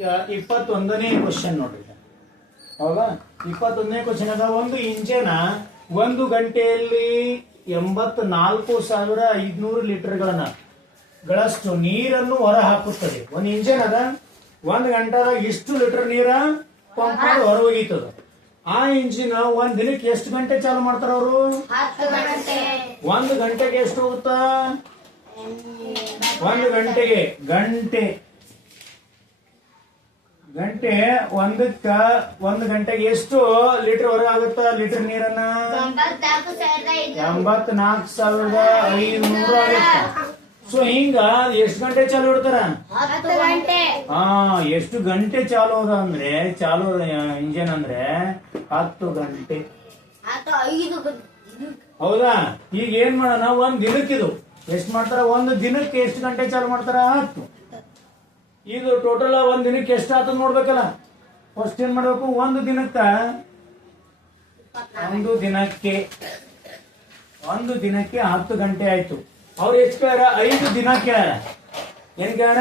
ಈಗ 21ನೇ ಕ್ವಶನ್ ನೋಡ್ರಿ. ಹೌದಾ? 21ನೇ ಕ್ವಶನ್ ಅದ. ಒಂದು ಇಂಜಿನ್ 1 ಗಂಟೆಯಲ್ಲಿ 84,500 ಲೀಟರ್ಗಳನ್ನ ಗಳಷ್ಟು ನೀರನ್ನು ಹೊರ ಹಾಕುತ್ತದೆ. ಒಂದು ಇಂಜಿನ್ ಅದ, 1 ಗಂಟೆದಾಗ ಇಷ್ಟು ಲೀಟರ್ ನೀರ ಪಂಪ್ ಮಾಡಿ ಹೊರ ಹೋಗಿತ್ತದ. ಆ ಇಂಜಿನ್ ಒಂದ್ ದಿನಕ್ಕೆ ಎಷ್ಟು ಗಂಟೆ ಚಾಲು ಮಾಡ್ತಾರ ಅವರು? 1 ಗಂಟೆಗೆ ಎಷ್ಟು ಹೋಗುತ್ತಾ? 1 ಗಂಟೆಗೆ ಗಂಟೆ ಒಂದು ಗಂಟೆಗೆ ಎಷ್ಟು ಲೀಟರ್ ಹೊರ ಆಗುತ್ತಾ? ಲೀಟರ್ ನೀರನ್ನ 84,500 ಆಗುತ್ತ. ಸೊ ಹಿಂಗ ಎಷ್ಟು ಗಂಟೆ ಚಾಲು ಇಡ್ತಾರ? ಎಷ್ಟು ಗಂಟೆ ಚಾಲು ಅದ ಅಂದ್ರೆ, ಚಾಲು ಇಂಜಿನ್ ಅಂದ್ರೆ 10 ಗಂಟೆ. ಹೌದಾ? ಈಗ ಏನ್ ಮಾಡೋಣ, ಒಂದ್ ದಿನಕ್ಕಿದು ಎಷ್ಟು ಮಾಡ್ತಾರ? ಒಂದು ದಿನಕ್ಕೆ ಎಷ್ಟು ಗಂಟೆ ಚಾಲು ಮಾಡ್ತಾರ? 10. ಇದು ಟೋಟಲ್ ಒಂದ್ ದಿನಕ್ಕೆ ಎಷ್ಟು ಆತದ ನೋಡ್ಬೇಕಲ್ಲ. ಫಸ್ಟ್ ಏನ್ ಮಾಡ್ಬೇಕು, ಒಂದು ದಿನಕ್ಕೆ 10 ಗಂಟೆ ಆಯ್ತು. ಅವ್ರು ಎಷ್ಟು ಕೇಳ್ಯಾರ? 5 ದಿನ ಕೇಳ್ಯಾರ. ಏನ್ ಕೇಳ್ಯಾರ?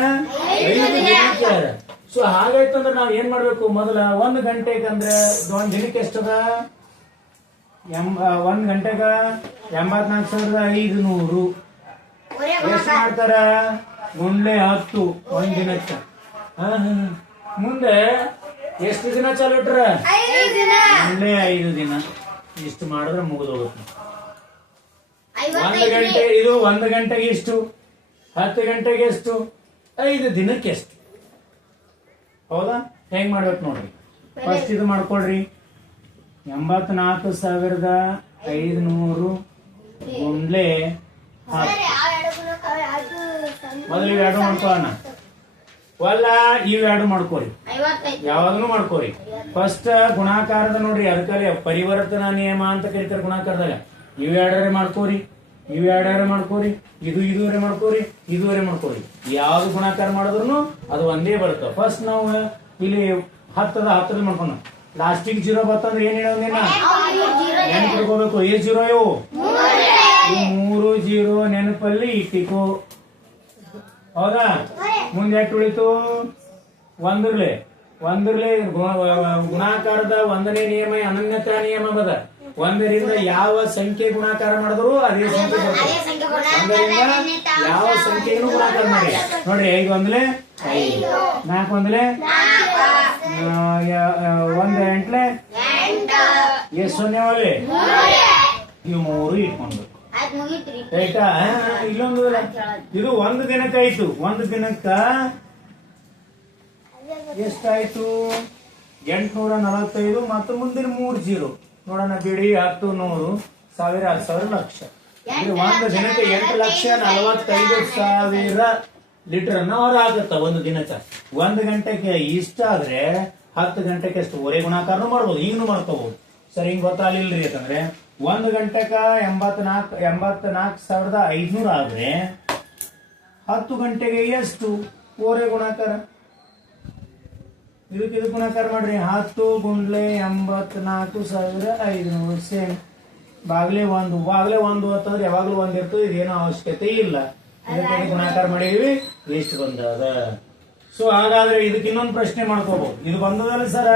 5 ದಿನ ಕೇಳ್ಯಾರ. ಸೊ ಹಾಗಾಯ್ತು ಅಂದ್ರೆ ನಾವ್ ಏನ್ ಮಾಡ್ಬೇಕು, ಮೊದಲ 1 ಗಂಟೆಗೆ ಅಂದ್ರೆ ಒಂದ್ ದಿನಕ್ಕೆ ಎಷ್ಟದ? 1 ಗಂಟೆಗ 84,500. ಎಷ್ಟು ಮಾಡ್ತಾರ? ಗುಂಡ್ಲೆ 10 ಒಂದ್ ದಿನಕ್ಕೆ. ಮುಂದೆ ಎಷ್ಟು ದಿನ ಚಾಲು ಇಟ್ರ? ಗುಂಡ್ಲೆ 5 ದಿನ. ಇಷ್ಟು ಮಾಡಿದ್ರೆ ಮುಗಿದು ಹೋಗುತ್ತೆ. 1 ಗಂಟೆ ಇದು 1 ಗಂಟೆಗೆ ಎಷ್ಟು? 10 ಗಂಟೆಗೆ ಎಷ್ಟು? 5 ದಿನಕ್ಕೆ ಎಷ್ಟು? ಹೌದಾ? ಹೆಂಗ್ ಮಾಡ್ಬೇಕು ನೋಡ್ರಿ. ಫಸ್ಟ್ ಇದು ಮಾಡ್ಕೊಳ್ರಿ. 84,500 ಗುಂಡ್ಲೆ 10. ಮೊದಲು ಇವೆರಡು ಮಾಡ್ಕೊಳ್ಳೋಣ. ಒಲ್ಲ ಇವೆರಡು ಮಾಡ್ಕೋರಿ, ಯಾವಾಗನು ಮಾಡ್ಕೋರಿ. ಫಸ್ಟ್ ಗುಣಾಕಾರದ ನೋಡ್ರಿ, ಅದಕ್ಕಲ್ಲಿ ಪರಿವರ್ತನಾ ನಿಯಮ ಅಂತ ಕರೀತಾರೆ ಗುಣಾಕಾರದಾಗ. ಇವೆರಡರೆ ಮಾಡ್ಕೋರಿ, ಇವೆರಡರೆ ಮಾಡ್ಕೋರಿ, ಇದುವರೆ ಮಾಡ್ಕೋರಿ, ಇದುವರೆ ಮಾಡ್ಕೋರಿ. ಯಾವ್ದು ಗುಣಾಕಾರ ಮಾಡಿದ್ರು ಅದು ಒಂದೇ ಬರುತ್ತೆ. ಫಸ್ಟ್ ನಾವು ಇಲ್ಲಿ 10 ಮಾಡ್ಕೊಂಡು ಲಾಸ್ಟಿಗೆ 0 ಬರ್ತಂದ್ರೆ ಏನ್ ಹೇಳೋದಿಲ್ಲ, ನೆನಪಿಟ್ಕೋಬೇಕು. 0 ಇವು 3 0 ನೆನಪಲ್ಲಿ ಇಟ್ಟಿಕೋ. ಹೌದಾ? ಮುಂದೆ ಎಷ್ಟು ಉಳಿತು? ಒಂದರ್ಲೆ ಗುಣಾಕಾರದ 1ನೇ ನಿಯಮ ಅನನ್ಯತಾ ನಿಯಮ ಬದ. 1ರಿಂದ ಯಾವ ಸಂಖ್ಯೆ ಗುಣಾಕಾರ ಮಾಡಿದ್ರು ಅದೇ ಸಂಖ್ಯೆ ಬರ್ತದೆ. 1ರಿಂದ ಯಾವ ಸಂಖ್ಯೆಗೂ ಗುಣಾಕಾರ ಮಾಡಿ ನೋಡ್ರಿ. 5 ಒಂದ್ಲೆ 5, 4 ಒಂದ್ಲೆ 1 ಎಂಟ್ಲೆ ಎಷ್ಟು ಸೊನ್ನೆ ಒಲೆ ಇವು 3 ಇಟ್ಕೊಂಡು ಆಯ್ತಾ? ಇಲ್ಲೊಂದು ಇದು 1 ದಿನಕ್ಕೆ ಆಯ್ತು. 1 ದಿನಕ್ಕ ಎಷ್ಟಾಯ್ತು? 845 ಮತ್ತು ಮುಂದಿನ 3 0 ನೋಡೋಣ ಬಿಡಿ. 10 100 1000 10,000 ಲಕ್ಷ. 1 ದಿನಕ್ಕೆ 8,45,000 ಲೀಟರ್ ಅನ್ನ ಹೊರ ಆಗುತ್ತ 1 ದಿನಕ್ಕೆ. 1 ಗಂಟೆಗೆ ಇಷ್ಟ ಆದ್ರೆ 10 ಗಂಟೆಗೆ ಎಷ್ಟು? ಒರೆ ಗುಣಾಕಾರನು ಮಾಡ್ಬೋದು, ಈಗನು ಮಾಡ್ಕೋಬಹುದು. ಸರಿ, ಹಿಂಗ್ ಗೊತ್ತಾಗ್ಲಿಲ್ರಿ. ಯಾಕಂದ್ರೆ 1 ಗಂಟೆಗ 84,500 ಆದ್ರೆ 10 ಗಂಟೆಗೆ ಎಷ್ಟು? ಓರೆ ಗುಣಾಕಾರ. ಇದಕ್ಕೆ ಗುಣಾಕಾರ ಮಾಡ್ರಿ. 10 ಗುಂಡ್ಲೆ 84,500 ಸೇಮ್. ಬಾಗ್ಲೆ 1 ಅಂತಂದ್ರೆ ಯಾವಾಗ್ಲೂ 1 ಇರ್ತದೆ. ಇದೇನೋ ಅವಶ್ಯಕತೆ ಇಲ್ಲ. ಇದಕ್ಕೆ ಗುಣಾಕಾರ ಮಾಡಿದೀವಿ, ಎಷ್ಟು ಬಂದದ. ಸೊ ಹಾಗಾದ್ರೆ ಇದಕ್ಕೆ ಇನ್ನೊಂದು ಪ್ರಶ್ನೆ ಮಾಡ್ಕೋಬಹುದು. ಇದು ಬಂದದಲ್ಲ ಸರ್,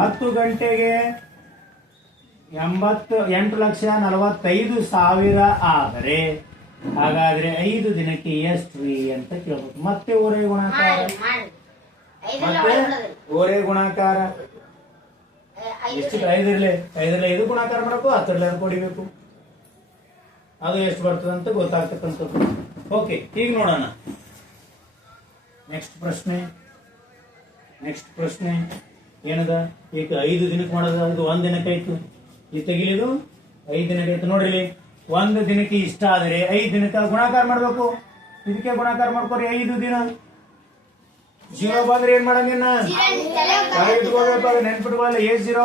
10 ಗಂಟೆಗೆ 8,45,000 ಆದರೆ ಹಾಗಾದ್ರೆ 5 ದಿನಕ್ಕೆ ಎಷ್ಟು ಅಂತ ಕೇಳ್ಬೇಕು. ಮತ್ತೆ ಓರೆ ಗುಣಾಕಾರ, ಓರೆ ಗುಣಾಕಾರ ಎಷ್ಟು? 5 ಗುಣಾಕಾರ ಮಾಡಬೇಕು, 10 ಕೊಡಿಬೇಕು. ಅದು ಎಷ್ಟು ಬರ್ತದೆ ಅಂತ ಗೊತ್ತಾಗ್ತಕ್ಕಂಥದ್ದು. ಓಕೆ, ಈಗ ನೋಡೋಣ ನೆಕ್ಸ್ಟ್ ಪ್ರಶ್ನೆ ಏನದ? ಈಗ 5 ದಿನಕ್ಕೆ ಮಾಡೋದು, ಅದು 1 ದಿನಕ್ಕೆ ಆಯ್ತು. ಈ ತೆಗಿಲಿದು 5 ದಿನಕ್ಕೆ ಆಯ್ತು. ನೋಡ್ರಿ, 1 ದಿನಕ್ಕೆ ಇಷ್ಟ ಆದರೆ 5 ದಿನಕ್ಕೆ ಗುಣಾಕಾರ ಮಾಡ್ಬೇಕು. ಇದಕ್ಕೆ ಗುಣಾಕಾರ ಮಾಡ್ಕೊರಿ. 5 ದಿನ 0 ಬಂದ್ರೆ ಏನ್ ಮಾಡಂಗಿನ್ನ ಇಟ್ಕೋಬೇಕು. ನೆನ್ಪಿಟ್ಕೊಳ್ಳಿ. 0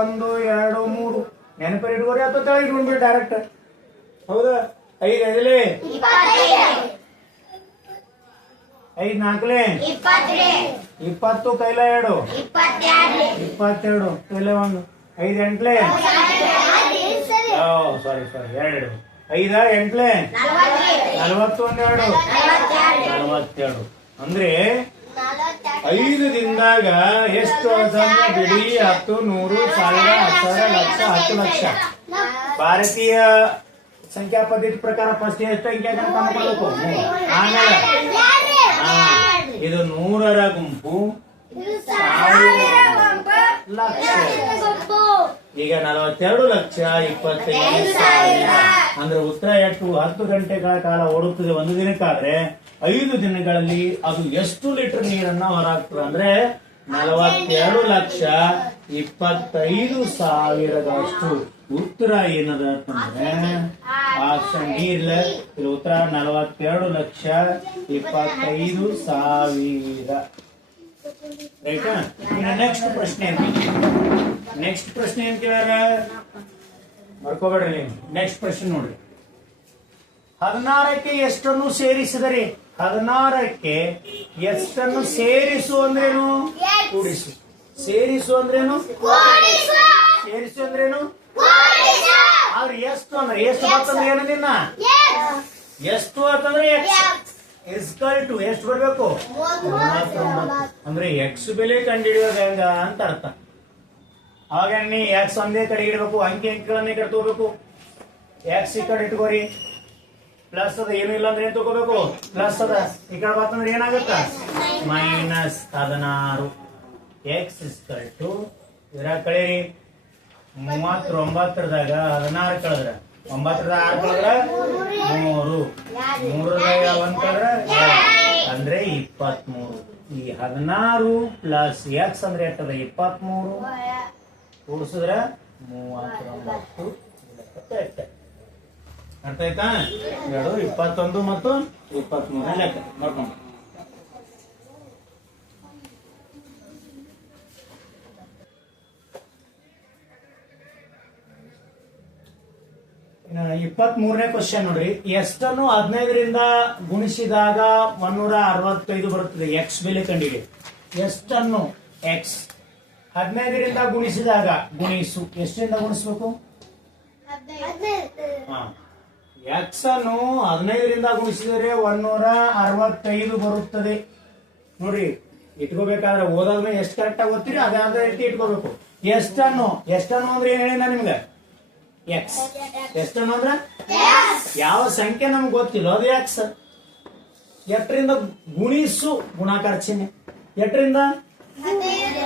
1 2 3 ನೆನಪಲ್ಲಿ ಇಟ್ಕೋರಿ ಅಥವಾ ತೆಳಗೆ ಇಟ್ಕೊಂಡ್ಬಿಡಿ ಡೈರೆಕ್ಟ್. ಹೌದಾ? 5 5 5 4 20 ಕೈಲ 2 22 ಕೈಲ 1 5 8 ಸಾರಿ 2 5 8 41 2 42 ಅಂದ್ರೆ 5 ದಿನದಾಗ ಎಷ್ಟು ಅದನ್ನು ಬಿಡಿ 10, 100, 1000, 10,000, ಲಕ್ಷ, 10 ಲಕ್ಷ. ಭಾರತೀಯ ಸಂಖ್ಯಾ ಪದ್ಧತಿ ಪ್ರಕಾರ ಫಸ್ಟ್ ಎಷ್ಟು ಅಂಕೆ ಮಾಡ್ಬೇಕು? ಆಮೇಲೆ ಇದು 100ರ ಗುಂಪು, 1000 ಲಕ್ಷ. ಈಗ 42 ಲಕ್ಷ 25,000 ಅಂದ್ರೆ ಉತ್ತರ ಎಷ್ಟು? 10 ಗಂಟೆಗಳ ಕಾಲ ಓಡುತ್ತದೆ ಒಂದು ದಿನಕ್ಕಾದ್ರೆ 5 ದಿನಗಳಲ್ಲಿ ಅದು ಎಷ್ಟು ಲೀಟರ್ ನೀರನ್ನ ಹೊರಹಾಕ್ತದೆ ಅಂದ್ರೆ 42 ಲಕ್ಷ 25,000ದಷ್ಟು. ಉತ್ತರ ಏನದ ಅಂತಂದ್ರೆ ಆಪ್ಷನ್ ಡಿ ಇಲ್ಲ. ಇಲ್ಲಿ ಉತ್ತರ 42 ಲಕ್ಷ 25,000. ರೈಟಾ? ಇನ್ನು ನೆಕ್ಸ್ಟ್ ಪ್ರಶ್ನೆ ಏನ್ ಕೇಳ್ಯಾರ? ಬರ್ಕೋಬೇಡ್ರಿ ನೀವು. ನೆಕ್ಸ್ಟ್ ಪ್ರಶ್ನೆ ನೋಡ್ರಿ. 16ಕ್ಕೆ ಎಷ್ಟನ್ನು ಸೇರಿಸಿದರೆ? 16ಕ್ಕೆ ಎಷ್ಟನ್ನು ಸೇರಿಸು ಅಂದ್ರೇನು? ಕೂಡಿಸು. ಸೇರಿಸು ಅಂದ್ರೇನು? ಸೇರಿಸು ಅಂದ್ರೇನು? ಆದ್ರೆ ಎಷ್ಟು ಅಂದ್ರೆ ಎಷ್ಟು ಬರ್ತಂದ್ರೆ ಏನದಿನ್ನ? ಎಷ್ಟು ಅಂತಂದ್ರೆ ಇಸ್ಕಲ್ ಟು ಎಷ್ಟು ಬರ್ಬೇಕು? 39. ಅಂದ್ರೆ ಎಕ್ಸ್ ಬೆಲೆ ಕಂಡುಹಿಡಿಯೋದು ಹೆಂಗ ಅಂತ ಅರ್ಥ. ಆಗ ನೀ ಎಕ್ಸ್ ಒಂದೇ ಕಡೆ ಇಡಬೇಕು, ಅಂಕಿಗಳನ್ನೇ ಕಡೆ ತಗೋಬೇಕು. ಎಕ್ಸ್ ಈ ಕಡೆ ಇಟ್ಕೋರಿ, ಪ್ಲಸ್ ಅದ. ಏನು ಇಲ್ಲ ಅಂದ್ರೆ ಏನ್ ತಗೋಬೇಕು? ಪ್ಲಸ್ ಅದ. ಈ ಕಡೆ ಬರ್ತಂದ್ರೆ ಏನಾಗುತ್ತ? -16. ಎಕ್ಸ್ ಇಸ್ಕಲ್ ಟು ಇದರ ಕಳೀರಿ 39ದಾಗ 16 ಕಳೆದ್ರ 9ರದ 6 ಕಳೆದ್ರ 3, 3ದಾಗ 1 ಕಳೆದ್ರ ಅಂದ್ರೆ 23. ಈ 16 ಪ್ಲಸ್ ಎಕ್ಸ್ ಅಂದ್ರೆ ಎಷ್ಟದ? 23 ಕೂಡಿಸಿದ್ರ 39. ಅರ್ಥ ಆಯ್ತಾ? 21 ಮತ್ತು 23 ಲೆಕ್ಕ ಮಾಡ್ಕೊಂಡು. ಇನ್ನು 23ನೇ ಕ್ವಶನ್ ನೋಡ್ರಿ. ಎಷ್ಟನ್ನು 15ರಿಂದ ಗುಣಿಸಿದಾಗ 165 ಬರುತ್ತದೆ? ಎಕ್ಸ್ ಬೆಲೆ ಕಂಡಿಡಿ. ಎಷ್ಟನ್ನು ಎಕ್ಸ್ 15ರಿಂದ ಗುಣಿಸಿದಾಗ ಗುಣಿಸು. ಎಷ್ಟರಿಂದ ಗುಣಿಸ್ಬೇಕು? ಎಕ್ಸ್ ಅನ್ನು 15ರಿಂದ ಗುಣಿಸಿದರೆ 165 ಬರುತ್ತದೆ. ನೋಡ್ರಿ, ಇಟ್ಕೋಬೇಕಾದ್ರೆ ಓದಾದ್ಮೇಲೆ ಎಷ್ಟು ಕರೆಕ್ಟ್ ಆಗಿ ಓದ್ತೀರಿ ಅದೇ ರೀತಿ ಇಟ್ಕೋಬೇಕು. ಎಷ್ಟನ್ನು ಅಂದ್ರೆ ಏನ್ ಹೇಳಿನ ನಿಮ್ಗೆ? ಎಕ್ಸ್. ಎಷ್ಟನ್ನು ಅಂದ್ರ ಯಾವ ಸಂಖ್ಯೆ ನಮ್ಗೆ ಗೊತ್ತಿಲ್ಲ ಅದು ಎಕ್ಸ್. ಎಷ್ಟರಿಂದ ಗುಣಿಸು ಗುಣಾಕಾರ ಚಿಹ್ನೆ. ಎಷ್ಟರಿಂದ?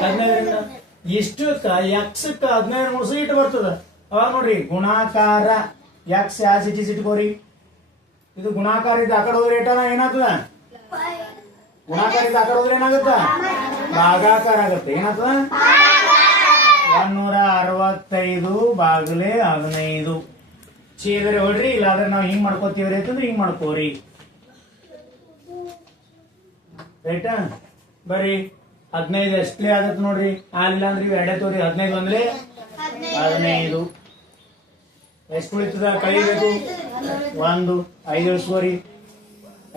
15ರಿಂದ. ಇಷ್ಟಕ್ಕ ಎಕ್ಸ್ 15 ಗುಣಿಸು ಇಟ್ಟು ಬರ್ತದ. ಅವಾಗ ನೋಡ್ರಿ ಗುಣಾಕಾರ ಎಕ್ಸ್ ಆಸ್ ಇಟ್ ಇಸ್ ಇಟ್ಕೋರಿ. ಇದು ಗುಣಾಕಾರ ಇದ್ದು ಆ ಕಡೆ ಹೋದ್ರೆ ಏಟನ ಏನಾಗ್ತದ? ಗುಣಾಕಾರ ಇದ್ದು ಆ ಕಡೆ ಹೋದ್ರೆ ಏನಾಗುತ್ತ? ಭಾಗಾಕಾರ ಆಗತ್ತೆ. ಏನಾಗ್ತದ? 165 ಬಾಗಲೆ 15 ಚೇದರೆ ಹೊಡ್ರಿ. ಇಲ್ಲಾದ್ರೆ ನಾವು ಹಿಂಗ್ ಮಾಡ್ಕೋತೀವ್ರಿ ಅಂತಂದ್ರೆ ಹಿಂಗ್ ಮಾಡ್ಕೋರಿ. ರೈಟಾ? ಬರೀ 15 ಎಷ್ಟೇ ಆಗತ್ತೆ ನೋಡ್ರಿ. ಅಲ್ಲಿಲ್ಲ ಅಂದ್ರೆ ಇವು ಎರಡೇ ತೋರಿ. 15 ಒಂದ್ಲೆ 15. ಎಷ್ಟು ಉಳಿತದ? ಕಳಿಬೇಕು 1. 5 ಇಳಿಸ್ಕೋರಿ.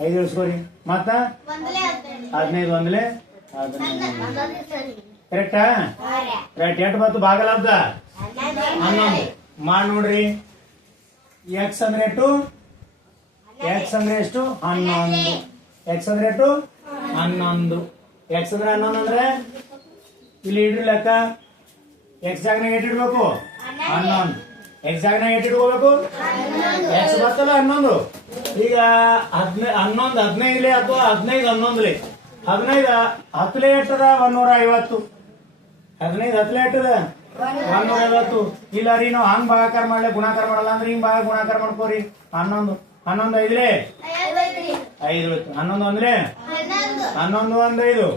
5 ಇಳಿಸ್ಕೋರಿ. ಮತ್ತ 15 ಒಂದ್ಲೆ 15. ಕರೆಕ್ಟಾ? ರೈಟ್. ಎಷ್ಟು ಬಂತು? ಭಾಗಲಬ್ಧ 11 ಮಾಡಿ ನೋಡ್ರಿ. ಎಕ್ಸ್ ಅಂದ್ರೆ ಎಷ್ಟು? ಎಕ್ಸ್ ಅಂದ್ರೆ ಎಷ್ಟು? 11. ಎಕ್ಸ್ ಅಂದ್ರೆ ಎಷ್ಟು? 11. ಎಕ್ಸ್ ಅಂದ್ರೆ 11 ಅಂದ್ರೆ ಇಲ್ಲಿ ಇಡ್ರಿ ಲೆಕ್ಕ. ಎಕ್ಸ್ ಜಾಗನಾಗ ಎಷ್ಟು ಇಡ್ಬೇಕು? 11. ಎಕ್ಸ್ ಜಾಗನಾಗ ಎಷ್ಟು ಇಟ್ಕೋಬೇಕು? ಎಕ್ಸ್ ಬರ್ತಲ್ಲ 11. ಈಗ 11 15 ಅಥವಾ 15 11 15 10 ಎಷ್ಟದ? 150. 15 10 ಎಷ್ಟದ? 150. ಇಲ್ಲ ರೀ ನಾವು ಹಂಗ್ ಭಾಗಾಕಾರ ಮಾಡ್ಲಿ ಗುಣಾಕಾರ ಮಾಡಲ್ಲ ಅಂದ್ರೆ ಹಿಂಗ್ ಗುಣಾಕಾರ ಮಾಡ್ಕೋರಿ. 11 11 5 5 11 ಅಂದ್ರೆ 11 1 5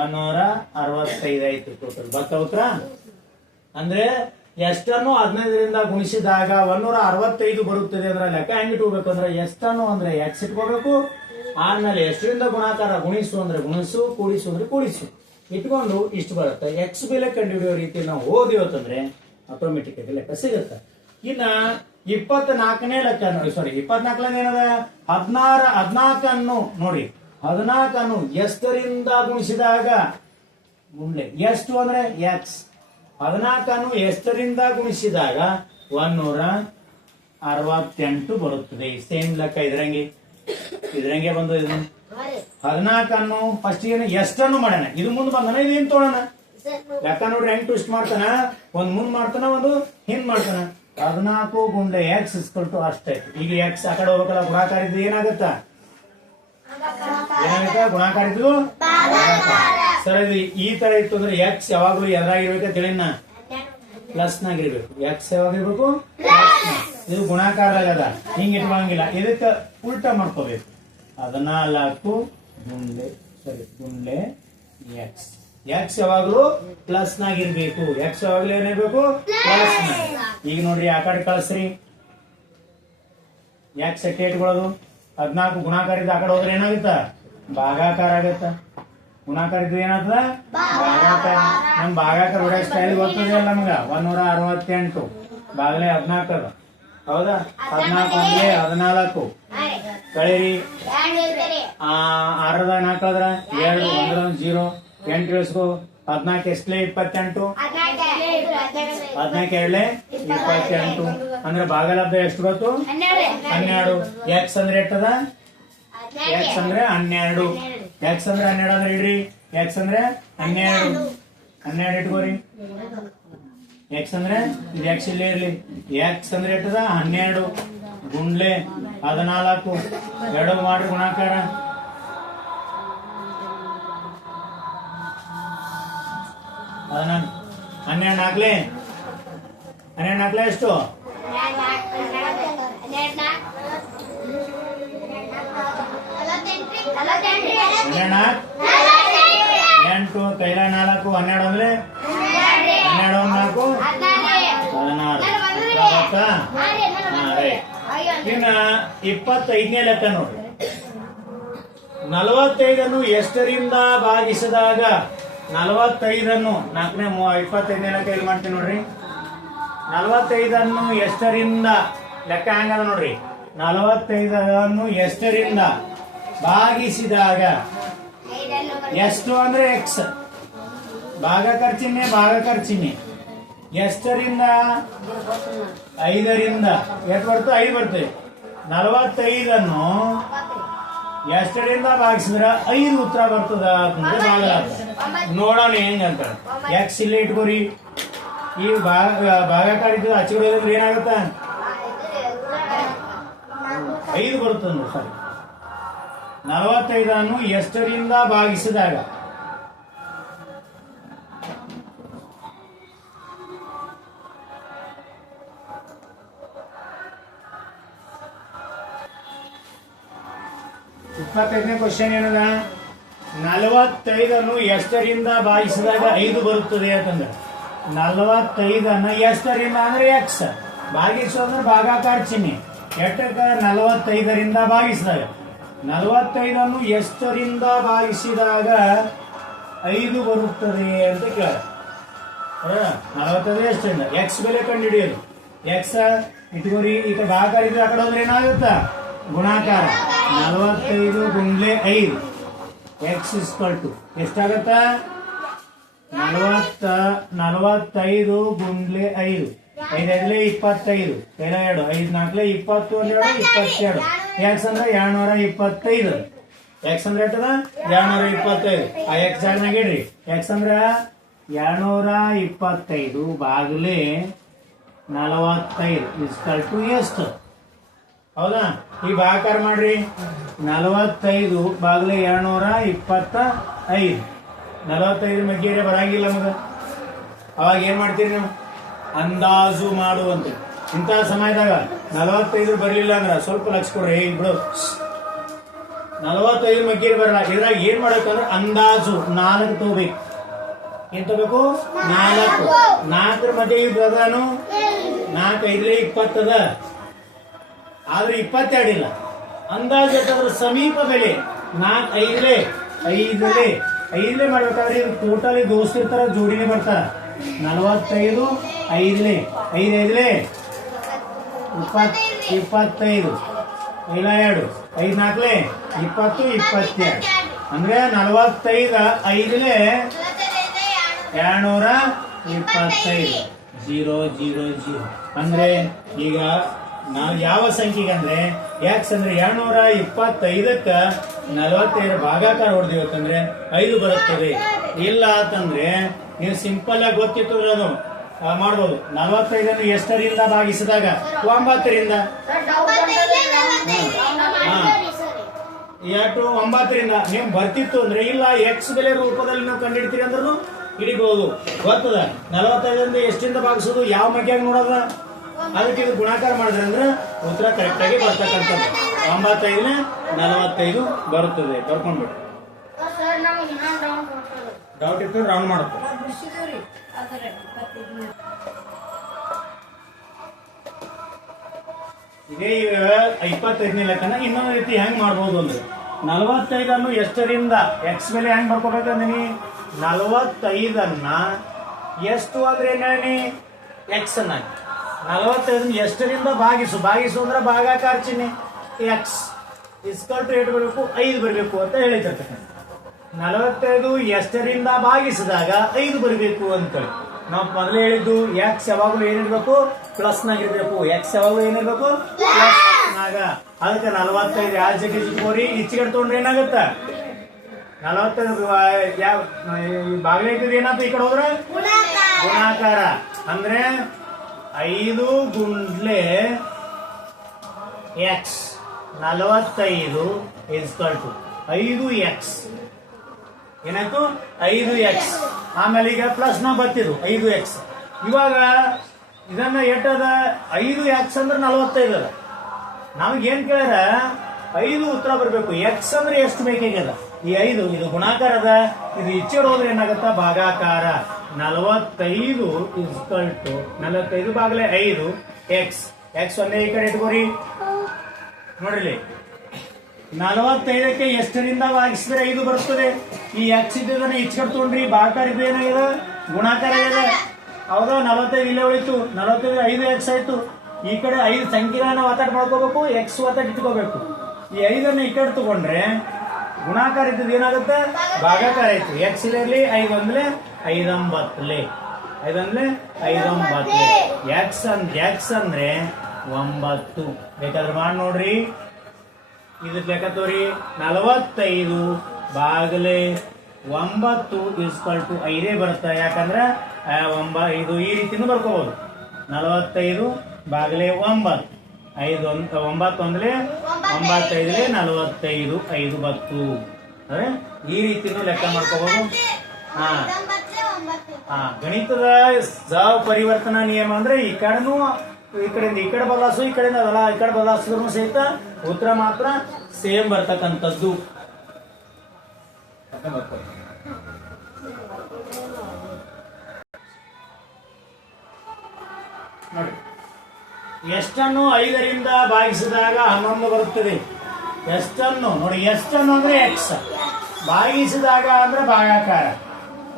165 ಆಯ್ತು ಟೋಟಲ್. ಬರ್ತಾ ಉತ್ತರ ಅಂದ್ರೆ ಎಷ್ಟನ್ನು 15ರಿಂದ ಗುಣಿಸಿದಾಗ 165 ಬರುತ್ತದೆ ಅಂದ್ರೆ ಲೆಕ್ಕ ಹೆಂಗ್ ಇಟ್ಕೋಬೇಕಂದ್ರೆ ಎಷ್ಟನ್ನು ಅಂದ್ರೆ ಎಕ್ಸ್ ಇಟ್ಕೋಬೇಕು. ಆದ್ಮೇಲೆ ಎಷ್ಟರಿಂದ ಗುಣಾಕಾರ ಗುಣಿಸು ಅಂದ್ರೆ ಗುಣಿಸು, ಕೂಡಿಸು ಅಂದ್ರೆ ಕೂಡಿಸು ಇಟ್ಕೊಂಡು ಇಷ್ಟು ಬರುತ್ತೆ. ಎಕ್ಸ್ ಬೆಲೆ ಕಂಡುಹಿಡಿಯೋ ರೀತಿ ನಾವು ಓದಿವತ್ತಂದ್ರೆ ಆಟೋಮೆಟಿಕ್ ಆಗಿ ಲೆಕ್ಕ ಸಿಗುತ್ತೆ. ಇನ್ನ 24ನೇ ಲೆಕ್ಕ ನೋಡಿ. ಸಾರಿ 24ನೇ ಏನದ? 14 ನೋಡಿ. 14 ಎಷ್ಟರಿಂದ ಗುಣಿಸಿದಾಗ ಮುಂದೆ ಎಷ್ಟು ಅಂದ್ರೆ ಎಕ್ಸ್. 14 ಎಷ್ಟರಿಂದ ಗುಣಿಸಿದಾಗ 168 ಬರುತ್ತದೆ. ಸೇಮ್ ಲೆಕ್ಕ ಇದ್ರಂಗೆ ಬಂದು 14 ಫಸ್ಟ್ ಎಷ್ಟನ್ನು ಮಾಡೋಣ, ಇದು ಮುಂದೆ ಬಂದನ ಇದು ಏನ್ ತೊಗೊಳೋಣ ಲೆಕ್ಕ ನೋಡ್ರಿ ಹೆಂಗ್ ಟ್ವಿಸ್ಟ್ ಮಾಡ್ತಾನ, ಒಂದ್ ಮುಂದ್ ಮಾಡ್ತಾನ ಒಂದು ಹಿಂದ್ ಮಾಡ್ತಾನ. 14 ಗುಂಡ್ಲೆ ಎಕ್ಸ್ ಇಸ್ಕೊಳ್ತು ಅಷ್ಟೇ. ಈಗ ಎಕ್ಸ್ ಆ ಕಡೆ ಹೋಗ್ಬೇಕಲ್ಲ, ಗುಣಾಕಾರ ಇದ್ದು ಏನಾಗತ್ತ ಗುಣಾಕಾರ ಇದ್ದು ಸರ್. ಇದು ಈ ತರ ಇತ್ತು ಅಂದ್ರೆ ಎಕ್ಸ್ ಯಾವಾಗ್ಲೂ ಎದುರಾಗಿರ್ಬೇಕ ತಿಳಿನ ಪ್ಲಸ್ ನಾಗಿರ್ಬೇಕು. ಎಕ್ಸ್ ಯಾವಾಗಿರ್ಬೇಕು ಇದು ಗುಣಾಕಾರದಾಗ ಹಿಂಗ್ ಇಟ್ಕೊಳಂಗಿಲ್ಲ, ಇದಕ್ಕ ಉಲ್ಟಾ ಮಾಡ್ಕೋಬೇಕು. 14 ಗುಂಡ್ಲೆ ಗುಂಡ್ಲೆ ಎಕ್ಸ್. ಎಕ್ಸ್ ಯಾವಾಗ್ಲೂ ಪ್ಲಸ್ ನಾಗಿರ್ಬೇಕು, ಎಕ್ಸ್ ಯಾವಾಗ್ಲೂ ಏನಿರ್ಬೇಕು ಪ್ಲಸ್. ಈಗ ನೋಡ್ರಿ ಆ ಕಡೆ ಕಳಿಸ್ರಿ, ಎಕ್ಸ್ ಎಟ್ಟೆ ಇಟ್ಕೊಳ್ಳೋದು 14 ಗುಣಾಕಾರ ಇದ್ದು ಆ ಕಡೆ ಹೋದ್ರೆ ಏನಾಗುತ್ತ ಭಾಗಾಕಾರ ಆಗತ್ತ. ಗುಣಾಕಾರ ಇದ್ದು ಏನಾಗ್ತದ ಭಾಗಾಕಾರ. ನಮ್ ಭಾಗಾಕಾರ ಹೊಡೆ ಸ್ಟೈಲ್ ಗೊತ್ತದೆ ಅಲ್ಲ ನಮಗ. 168 ಬಾಗ್ಲೆ 14 ಅದ ಹೌದಾ. 14 ಅಂದ್ರೆ 14 ಕಳೀರಿ 6 4 ಆದ್ರ 2 1 0 8 ಇಳಿಸ್ಕೊ. 14 ಎಷ್ಟಲೇ 28 14 2 28 ಅಂದ್ರೆ ಭಾಗಲಬ್ಧ ಎಷ್ಟು ಗೊತ್ತು 12. ಎಕ್ಸ್ ಅಂದ್ರೆ ಎಷ್ಟದ ಎಕ್ಸ್ ಅಂದ್ರೆ 12. ಎಕ್ಸ್ ಅಂದ್ರೆ 12 ಅಂದ್ರೆ ಇಡ್ರಿ, ಎಕ್ಸ್ ಅಂದ್ರೆ 12 12 ಇಟ್ಕೋರಿ. ಎಕ್ಸ್ ಅಂದ್ರೆ ಇದು ಎಕ್ಸ್ ಇಲ್ಲೇ ಇರ್ಲಿ. ಎಕ್ಸ್ ಅಂದ್ರೆ ಎಷ್ಟದ 12 ಗುಂಡ್ಲೆ 14 2 ಮಾಡ್ರಿ ಗುಣಾಕಾರ. 12 ನಾಲ್ಕಲೆ 12 ನಾಲ್ಕಲೆ ಎಷ್ಟು 8 ಕೈಲ 4 12 ಅಂದ್ರೆ 12 4 16. ಇನ್ನ 25ನೇ ಲೆಕ್ಕ ನೋಡ್ರಿ. 45 ಎಷ್ಟರಿಂದ ಭಾಗಿಸಿದಾಗ 45 4ನೇ 25ನೇ ಲೆಕ್ಕ ಇಲ್ಲಿ ಮಾಡ್ತೀನಿ ನೋಡ್ರಿ. 45 ಎಷ್ಟರಿಂದ ಲೆಕ್ಕ ಹಂಗದ ನೋಡ್ರಿ. 45 ಎಷ್ಟರಿಂದ ಭಾಗಿಸಿದಾಗ ಎಷ್ಟು ಅಂದ್ರೆ ಎಕ್ಸ್ ಭಾಗಾಕಾರ ಚಿಹ್ನೆ ಭಾಗಾಕಾರ ಚಿಹ್ನೆ. ಎಷ್ಟರಿಂದ 5ರಿಂದ ಎಷ್ಟು ಬರ್ತದೆ 5 ಬರ್ತದೆ. 45 ಎಷ್ಟರಿಂದ ಭಾಗಿಸಿದ್ರ 5 ಉತ್ತರ ಬರ್ತದ ನೋಡೋಣ ಹೆಂಗಂತ. ಎಕ್ಸ್ ಇಲ್ಲೇ ಇಟ್ಕೋರಿ. ಈ ಭಾಗಾಕಾರ ಇದ್ದು ಹಚ್ಚಿದ್ರೆ ಏನಾಗತ್ತ 5 ಬರ್ತದ ನೋಡಿ. ಸರಿ 45 ಎಷ್ಟರಿಂದ ಭಾಗಿಸಿದಾಗ ಇಪ್ಪತ್ತೈದನೇ ಕ್ವಶನ್ ಏನದ 45 ಎಷ್ಟರಿಂದ ಭಾಗಿಸಿದಾಗ 5 ಬರುತ್ತದೆ ಅಂತಂದ್ರೆ 45 ಎಷ್ಟರಿಂದ ಅಂದ್ರೆ ಎಕ್ಸ್ ಭಾಗಿಸೋದ್ರೆ ಭಾಗಾಕಾರ ಚಿಹ್ನೆ. ಎಷ್ಟಕ್ಕ 45ರಿಂದ ಭಾಗಿಸಿದಾಗ 45 ಎಷ್ಟರಿಂದ ಭಾಗಿಸಿದಾಗ 5 ಬರುತ್ತದೆ ಅಂತ ಕೇಳ. 45 ಎಷ್ಟರಿಂದ ಎಕ್ಸ್ ಬೆಲೆ ಕಂಡು ಹಿಡಿಯೋದು. ಎಕ್ಸ್ ಇಟ್ಕೋರಿ. ಈಗ ಭಾಗಾಕಾರ ಇದ್ರೆ ಆ ಕಡೆ ಹೋದ್ರೆ ಏನಾಗುತ್ತ ಗುಣಾಕಾರ. 45 ಗುಂಡ್ಲೆ 5 ಎಕ್ಸ್ ಇಸ್ಕೊಳ್ತು ಎಷ್ಟಾಗತ್ತ 45 ಗುಂಡ್ಲೆ 5 5 25 ಕೈಲ 2 5 4 20 22 ಎಕ್ಸ್ ಅಂದ್ರೆ 225. ಎಕ್ಸ್ ಅಂದ್ರೆ ಎಷ್ಟದ 225. ಆ ಎಕ್ಸ್ ಜಾಗನಾಗ ಇಡ್ರಿ. ಎಕ್ಸ್ ಅಂದ್ರ 225 ಬಾಗ್ಲೆ 45 ಇಸ್ಕೊಳ್ತು ಎಷ್ಟು ಹೌದಾ. ಈ ಭಾಗಾಕಾರ ಮಾಡ್ರಿ. 45 ಬಾಗ್ಲೆ 225 45 ಮಗ್ಗೇರೆ ಬರಂಗಿಲ್ಲ ನಮಗ. ಅವಾಗ ಏನ್ ಮಾಡ್ತೀರಿ ನೀವು ಅಂದಾಜು ಮಾಡುವಂತ. ಇಂತಹ ಸಮಯದಾಗ 45 ಬರ್ಲಿಲ್ಲ ಅಂದ್ರ ಸ್ವಲ್ಪ ಲಕ್ಷ ಕೊಡ್ರಿ. ಬಿಡು 45 ಮಗ್ಗೇರಿ ಬರಲ್ಲ. ಇದ್ರಾಗ ಏನ್ ಮಾಡ್ಬೇಕಂದ್ರೆ ಅಂದಾಜು 4 ತಗೋಬೇಕು. ಏನ್ ತಗೋಬೇಕು 4. 4 ಮಧ್ಯೆ ಇದ್ದಾನು 4 5 20 ಅದ. ಆದ್ರೆ 22 ಇಲ್ಲ. ಅಂದಾಜು ಯಾಕಂದ್ರೆ ಸಮೀಪ ಬೆಲೆ 4 5 ಮಾಡ್ಬೇಕಾದ್ರೆ ಇದು ಟೋಟಲ್ ದೋಸ್ತಿರ್ತಾರ ಜೋಡಿನೇ ಬರ್ತಾರ. 45 5 5 25 ಇಲ್ಲ 2 5 4 20 22 ಅಂದ್ರೆ 45 5 225 0 0 0 ಅಂದ್ರೆ ಈಗ ನಾವು ಯಾವ ಸಂಖ್ಯೆಗೆ ಅಂದ್ರೆ ಎಕ್ಸ್ ಅಂದ್ರೆ 225ಕ್ಕ 45 ಭಾಗಾಕಾರ ಹೊಡೆದಿವಿ ಅಂತಂದ್ರೆ 5 ಬರುತ್ತದೆ. ಇಲ್ಲ ಅಂತಂದ್ರೆ ನೀವು ಸಿಂಪಲ್ ಆಗಿ ಗೊತ್ತಿತ್ತು ಅದು ಮಾಡ್ಬೋದು. 45 ಎಷ್ಟರಿಂದ ಭಾಗಿಸಿದಾಗ 9ರಿಂದ ಎಷ್ಟು 9ರಿಂದ ನೀವು ಬರ್ತಿತ್ತು ಅಂದ್ರೆ ಇಲ್ಲ ಎಕ್ಸ್ ಬೆಲೆ ರೂಪದಲ್ಲಿ ನೀವು ಕಂಡಿಡ್ತೀರಿ ಅಂದ್ರೂ ಹಿಡಿಬಹುದು. ಗೊತ್ತದ 45 ಎಷ್ಟಿಂದ ಭಾಗಿಸೋದು ಯಾವ ಮಗ್ಯಾಗ ನೋಡೋದ, ಅದಕ್ಕೆ ಇದು ಗುಣಾಕಾರ ಮಾಡಿದ್ರೆ ಅಂದ್ರೆ ಉತ್ತರ ಕರೆಕ್ಟ್ ಆಗಿ ಬರ್ತಕ್ಕಂಥದ್ದು 95 45 ಬರುತ್ತದೆ. ಬರ್ಕೊಂಡ್ಬಿಟ್ಟು ಡೌಟ್ ಇತ್ತು ರೌಂಡ್ ಮಾಡುತ್ತೆ. ಇದೇ 25ನೇ ಲೆಕ್ಕನ ಇನ್ನೊಂದು ರೀತಿ ಹೆಂಗ್ ಮಾಡ್ಬೋದು ಅಂದ್ರೆ 45 ಎಷ್ಟರಿಂದ ಎಕ್ಸ್ ಬೆಲೆ ಹೆಂಗ್ ಬರ್ಕೋಬೇಕಂದಿನಿ. 45 ಎಷ್ಟು ಅಂದ್ರೆ ಏನೇಳಿ ಎಕ್ಸ್ ಅನ್ನ 45 ಎಷ್ಟರಿಂದ ಭಾಗಿಸು ಅಂದ್ರೆ ಭಾಗಾಕಾರ ಚಿಹ್ನೆ ಎಕ್ಸ್ ಇಸ್ಕಲ್ಟು ಏಟ್ ಬರಬೇಕು 5 ಬರಬೇಕು ಅಂತ ಹೇಳಿರ್ತಕ್ಕಂಥ. 45 ಎಷ್ಟರಿಂದ ಭಾಗಿಸಿದಾಗ 5 ಬರಬೇಕು ಅಂತೇಳಿ ನಾವು ಮೊದಲೇ ಹೇಳಿದ್ದು. ಎಕ್ಸ್ ಯಾವಾಗಲೂ ಏನಿರ್ಬೇಕು ಪ್ಲಸ್ ನಾಗಿರ್ಬೇಕು. ಎಕ್ಸ್ ಯಾವಾಗಲೂ ಏನಿರ್ಬೇಕು ಪ್ಲಸ್ ನಾಗ. ಅದಕ್ಕೆ 45 ಯಾವ ಜೊತೆ ಜಿಟ್ಕೋರಿ ಈಚೆಗಡೆ ತೊಗೊಂಡ್ರೆ ಏನಾಗತ್ತ 45 ಯಾವ ಬಾಗಿಲ ಏನಾಯ್ತು ಈ ಕಡೆ ಹೋದ್ರೆ ಗುಣಾಕಾರ ಅಂದ್ರೆ 5 ಗುಂಡ್ಲೆ ಎಕ್ಸ್ 45 ಇಸ್ಕಲ್ಟು 5x ಏನಾಯ್ತು 5x. ಆಮೇಲೆ ಈಗ ಪ್ಲಸ್ ನಾವು ಬರ್ತಿದ್ವು 5x. ಇವಾಗ ಇದನ್ನ ಎಟ್ಟದ 5x ಅಂದ್ರೆ 45 ಅದ. ನಮಗೇನ್ ಕೇಳ್ಯಾರ 5 ಉತ್ತರ ಬರ್ಬೇಕು. ಎಕ್ಸ್ ಅಂದ್ರೆ ಎಷ್ಟು ಬೇಕಾಗ್ಯದ ಈ 5 ಇದು ಗುಣಾಕಾರ ಅದ. ಇದು ಇಚ್ಚೆ ಹೋದ್ರೆ ಏನಾಗತ್ತ ಭಾಗಾಕಾರ 45 ಇಸ್ಕಲ್ಟು 45 ಬಾಗಲೇ 5 ಎಕ್ಸ್. ಎಕ್ಸ್ ಒಂದೇ ಈ ಕಡೆ ಇಟ್ಕೋರಿ ನೋಡ್ರಿ. 45ಕ್ಕೆ ಎಷ್ಟರಿಂದ ಭಾಗಿಸಿದ್ರೆ 5 ಬರ್ತದೆ. ಈ ಎಕ್ಸ್ ಇದ್ದದನ್ನ ಇಚ್ಕಡೆ ತೊಗೊಂಡ್ರಿ ಭಾಗಾಕಾರ ಇದು ಏನಾಗಿದೆ ಗುಣಾಕಾರ ಇದೆ. ಹೌದಾ 45 ಇಲ್ಲೇ ಉಳಿತು 45 5x ಆಯ್ತು. ಈ ಕಡೆ 5 ಸಂಖ್ಯೆಗಳನ್ನ ಒತ್ತಡ ಮಾಡ್ಕೋಬೇಕು, ಎಕ್ಸ್ ಒತ್ತಡ ಇಟ್ಕೋಬೇಕು. ಈ 5 ಈ ಕಡೆ ತಗೊಂಡ್ರೆ ಗುಣಾಕಾರ ಇದ್ದದ್ದು ಏನಾಗುತ್ತೆ ಭಾಗಾಕಾರ ಆಯ್ತು. ಎಕ್ಸ್ ಇರಲಿ 5 ಒಂದ್ಲೆ 5 9 5 ಒಂದ್ಲೆ 5 9 ಎಕ್ಸ್ ಅಂದ್ರೆ 9. ಬೇಕಾದ್ರೆ ಮಾಡಿ ನೋಡ್ರಿ. ಇದು ಬೇಕಾತವ್ರಿ 45 ಬಾಗಲೆ 9 ಇಸ್ಕಲ್ಟು 5 ಬರುತ್ತೆ. ಯಾಕಂದ್ರೆ 9 ಈ ರೀತಿನೂ ಬರ್ಕೋಬಹುದು. 45 ಬಾಗಲೆ 9 5 9 ಒಂದ್ಲೆ 95 45 5 ಬತ್ತು. ಈ ರೀತಿನೂ ಲೆಕ್ಕ ಮಾಡ್ಕೋಬಹುದು. ಗಣಿತದ ಪರಿವರ್ತನಾ ನಿಯಮ ಅಂದ್ರೆ ಈ ಕಡೆನೂ ಈ ಕಡೆಯಿಂದ ಈ ಕಡೆ ಬದಲಾಯಿಸು, ಈ ಕಡೆಯಿಂದ ಅದಲ್ಲ ಈ ಕಡೆ ಬದಲಾಯಿಸಿದ್ರು ಸಹಿತ ಉತ್ತರ ಮಾತ್ರ ಸೇಮ್ ಬರ್ತಕ್ಕಂಥದ್ದು. ನೋಡಿ ಎಷ್ಟನ್ನು 5ರಿಂದ ಭಾಗಿಸಿದಾಗ 11 ಬರುತ್ತದೆ. ಎಷ್ಟನ್ನು ನೋಡಿ ಎಷ್ಟನ್ನು ಅಂದ್ರೆ ಎಕ್ಸ್ ಭಾಗಿಸಿದಾಗ ಅಂದ್ರೆ ಭಾಗಾಕಾರ.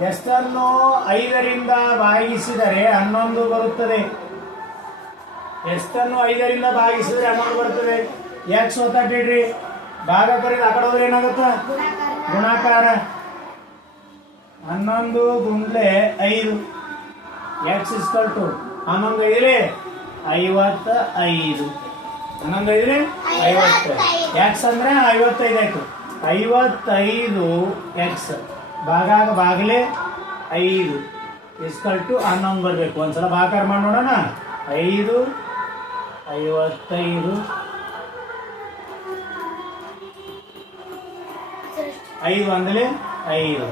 ಎಷ್ಟನ್ನು 5ರಿಂದ ಭಾಗಿಸಿದರೆ 11 ಬರುತ್ತದೆ. ಎಷ್ಟನ್ನು 5ರಿಂದ ಭಾಗಿಸಿದ್ರೆ 11 ಬರ್ತದೆ. ಎಕ್ಸ್ ಒತ್ತಿಡ್ರಿ ಭಾಗಾಕಾರ ಆ ಕಡೆ ಹೋದ್ರೆ ಏನಾಗುತ್ತೆ ಗುಣಾಕಾರ. 11 ಗುಂಡ್ಲೆ 5 ಎಕ್ಸ್ ಇಸ್ಕಲ್ಟು 11 5 55 11 5 50. ಎಕ್ಸ್ ಅಂದ್ರೆ 55 ಆಯ್ತು. 55 ಎಕ್ಸ್ ಬಾಗಲೆ 5 ಇಸ್ಕಲ್ಟು 11 ಬರ್ಬೇಕು. ಒಂದ್ಸಲ ಭಾಗಾಕಾರ ಮಾಡಿ ನೋಡೋಣ. 5 55 5 ಒಂದಲೇ 5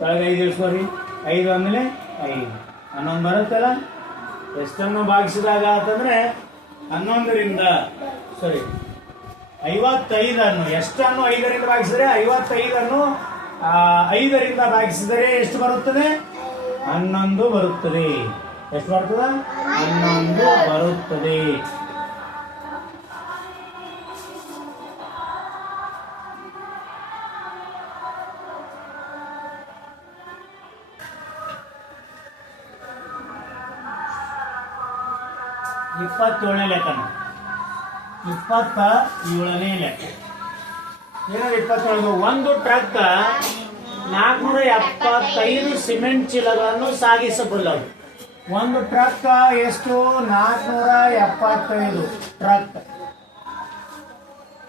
ಕೆಳಗೆ 5 ಇಳಿಸ್ಕೋರಿ. 5 ಒಂದಲೇ 5 11 ಬರುತ್ತಲ್ಲ. ಎಷ್ಟನ್ನು ಭಾಗಿಸಿದಾಗ ಅಂತಂದ್ರೆ 11ರಿಂದ 55 ಎಷ್ಟನ್ನು 5ರಿಂದ ಭಾಗಿಸಿದರೆ 55 5ರಿಂದ ಭಾಗಿಸಿದರೆ ಎಷ್ಟು ಬರುತ್ತದೆ 11 ಬರುತ್ತದೆ. ಎಷ್ಟು ಬರ್ತದ 11 ಬರುತ್ತದೆ. ಇಪ್ಪತ್ತೇಳನೇ ಲೆಕ್ಕನ 27ನೇ ಲೆಕ್ಕ ಏನಾದ್ರು 27. ಒಂದು ಟ್ರಕ್ 475 ಸಿಮೆಂಟ್ ಚೀಲಗಳನ್ನು ಸಾಗಿಸಬಲ್ಲದು. ಒಂದು ಟ್ರಕ್ ಎಷ್ಟು 475 ಟ್ರಕ್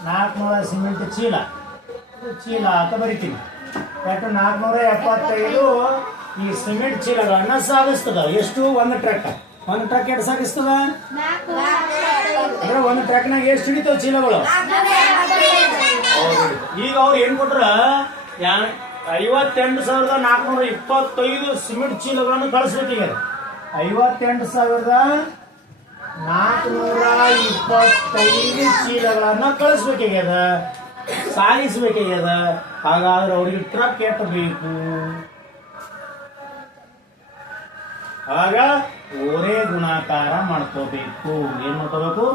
400 ಸಿಮೆಂಟ್ ಚೀಲ ಚೀಲ ಅಂತ ಬರಿತೀನಿ. ಯಾಕೆ 475 ಈ ಸಿಮೆಂಟ್ ಚೀಲಗಳನ್ನ ಸಾಗಿಸ್ತದ. ಎಷ್ಟು? ಒಂದು ಟ್ರಕ್ ಎಷ್ಟು ಸಾಗಿಸ್ತದ ಅಂದ್ರೆ ಒಂದು ಟ್ರಕ್ನಾಗ ಎಷ್ಟು ಹಿಡಿತಾವ ಚೀಲಗಳು? ಈಗ ಅವ್ರು ಏನ್ ಕೊಟ್ರ 58,425 ಸಿಮೆಂಟ್ ಚೀಲಗಳನ್ನು ಕಳಿಸ್ಬೇಕೀಗ. 58,425 ಚೀಲಗಳನ್ನ ಕಳಿಸ್ಬೇಕಾಗ್ಯದ, ಸಾಗಿಸ್ಬೇಕಾಗ್ಯದ. ಹಾಗಾದ್ರೆ ಅವ್ರಿಗೆ ಟ್ರಕ್ ಎಷ್ಟು ಬೇಕು? ಆಗ ಓರೆ ಗುಣಾಕಾರ ಮಾಡ್ಕೋಬೇಕು. ಏನ್ ಮಾಡ್ಕೋಬೇಕು?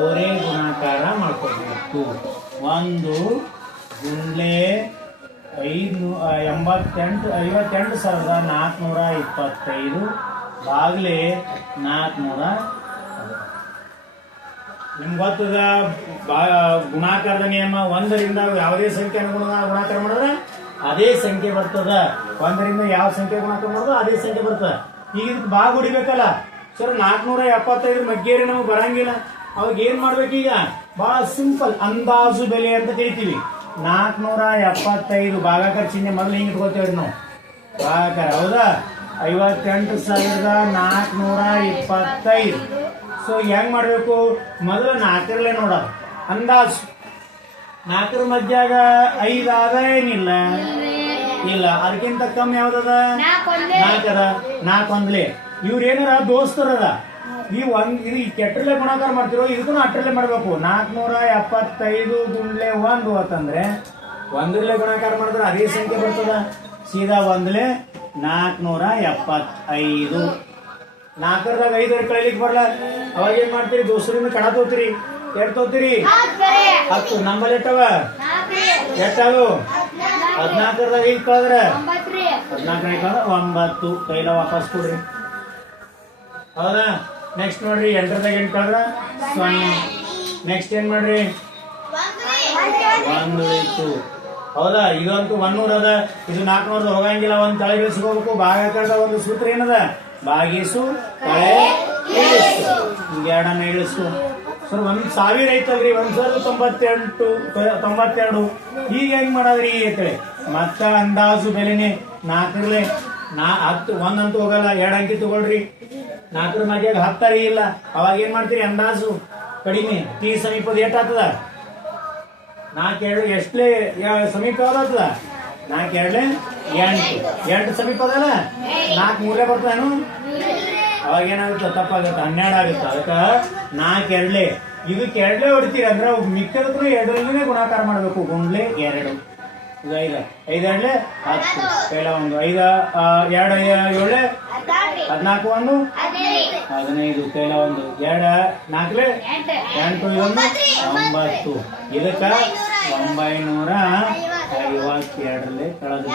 ಓರೆ ಗುಣಾಕಾರ ಮಾಡ್ಕೋಬೇಕು. 1 ಗುಂಡ್ಲೆ 58,425 ಬಾಗ್ಲೆ 400. ನಿಮ್ಗೆ ಗೊತ್ತದ ಗುಣಾಕಾರದ ನಿಯಮ. 1ರಿಂದ ಯಾವುದೇ ಸಂಖ್ಯೆ ಗುಣಾಕಾರ ಮಾಡಿದ್ರೆ ಅದೇ ಸಂಖ್ಯೆ ಬರ್ತದ. 1ರಿಂದ ಯಾವ ಸಂಖ್ಯೆ ಗುಣಾಕಾರ ಮಾಡೋದು ಅದೇ ಸಂಖ್ಯೆ ಬರ್ತದ. ಈಗ ಇದಕ್ಕೆ ಬಾಗ್ ಹೊಡಿಬೇಕಲ್ಲ ಸರ್. 475 ಮಗ್ಗೇರಿ ನಮಗೆ ಬರಂಗಿಲ್ಲ. ಅವಾಗ ಏನ್ ಮಾಡ್ಬೇಕೀಗ? ಬಹಳ ಸಿಂಪಲ್, ಅಂದಾಜು ಬೆಲೆ ಅಂತ ಕರಿತೀವಿ. 475 ಭಾಗಾಕಾರ ಚಿಹ್ನೆ ಮೊದಲು ಹಿಂಗೆ ಇಟ್ಕೊಳ್ತೇವ್ರಿ ನಾವು. ಭಾಗಾಕಾರ ಹೌದಾ? 58,425. ಸೊ ಹೆಂಗ್ ಮಾಡ್ಬೇಕು? ಮೊದಲು 4ರಲ್ಲೇ ನೋಡೋದು ಅಂದಾಜು. 4ರ ಮಧ್ಯಾಗ 5 ಆದ ಏನಿಲ್ಲ, ಇಲ್ಲ. ಅದಕ್ಕಿಂತ ಕಮ್ಮಿ ಯಾವ್ದದ? 4 ಅದ. 4 ಒಂದ್ಲೆ. ಇವ್ರ ಏನಾರ ದೋಸ್ತರದ ಇದು ಕೆಟ್ಟರಲ್ಲೇ ಗುಣಾಕಾರ ಮಾಡ್ತಿರೋ, ಇದಕ್ಕೂ 8ರಲ್ಲೇ ಮಾಡ್ಬೇಕು. 475 ಗುಂಡ್ಲೆ 1 ಅಂತಂದ್ರೆ 1ರಲ್ಲೇ ಗುಣಾಕಾರ ಮಾಡಿದ್ರೆ ಅದೇ ಸಂಖ್ಯೆ ಬರ್ತದ. ಸೀದಾ 1ಲೆ 475. 4ರದಾಗ 5 ಕಳೀಲಿಕ್ಕೆ ಬರಲ್ಲ. ಅವಾಗ ಏನ್ ಮಾಡ್ತೀರಿ? ದೋಸ್ತರಿಂದ ಕಡ ತೋತೀರಿ. ಎಷ್ಟು ತೋತೀರಿ? 10. ನಮ್ಮಲ್ಲಿ ಎಟ್ಟವ? ಎಷ್ಟಾವು? 14ರದಾಗ 5 ಕಳೆದ್ರೆ 9. ಕೈಲ ವಾಪಸ್ ಕೊಡ್ರಿ. ಹೌದಾ? ನೆಕ್ಸ್ಟ್ ನೋಡ್ರಿ 8ರದಾಗ 8 ಕಳೆದ್ರ 0. ನೆಕ್ಸ್ಟ್ ಏನ್ ಮಾಡ್ರಿ? 1 ಇತ್ತು. ಹೌದಾ? ಇದಂತೂ 100 ಅದ. ಇದು 400 ಹೋಗಂಗಿಲ್ಲ. ಒಂದು ತಳೆ ಇಳಿಸ್ಕೋಬೇಕು. ಭಾಗಾಕಾರದ ಒಂದು ಸೂತ್ರ ಏನದ? ಭಾಗಿಸು ತಳೆ ಇಳಿಸು. ಹಿಂಗ ಎರಡನ್ನ ಇಳಿಸು. ಸರ್ 1,000 ಐತಲ್ರಿ. 1,092. ಈಗ ಹೆಂಗ್ ಮಾಡದ್ರಿ ಅಂತೇಳಿ ಮತ್ತ ಅಂದಾಜು ಬೆಲೆನೆ 4ರಲ್ಲೇ 10. 1 ಅಂತೂ ಹೋಗಲ್ಲ. 2 ಅಂಕಿ ತಗೊಳ್ರಿ. 4ರ ಮಧ್ಯಾಗ 10 ಇಲ್ಲ. ಅವಾಗ ಏನ್ ಮಾಡ್ತೀರಿ? ಅಂದಾಜು ಕಡಿಮೆ. ಟಿ ಸಮೀಪದ ಎಷ್ಟು ಆಗ್ತದ? 4 ಎಷ್ಟಲೇ ಸಮೀಪ ಯಾವ್ದಾಗ್ತದ? 4 8 ಸಮೀಪ ಅದಲ್ಲ. 4 3 ಬರ್ತಾನು. ಅವಾಗ ಏನಾಗುತ್ತೆ? ತಪ್ಪಾಗುತ್ತೆ. 12 ಆಗುತ್ತೆ. ಅದಕ್ಕ 4 ಇದಕ್ಕೆ 2 ಹೊಡಿತೀರಿ ಅಂದ್ರೆ ಮಿಕ್ಕದಕ್ಕೂ 2ರಲ್ಲೇ ಗುಣಾಕಾರ ಮಾಡ್ಬೇಕು. ಗುಂಡ್ಲೆ 2. ಈಗ 5 5 2 10. ಕೈಲ 1 5 2 7 14 1 15. ಕೈಲ 1 2 4 8 1 9. ಇದಕ್ಕ 952ರಲ್ಲೇ ಕಳೆದು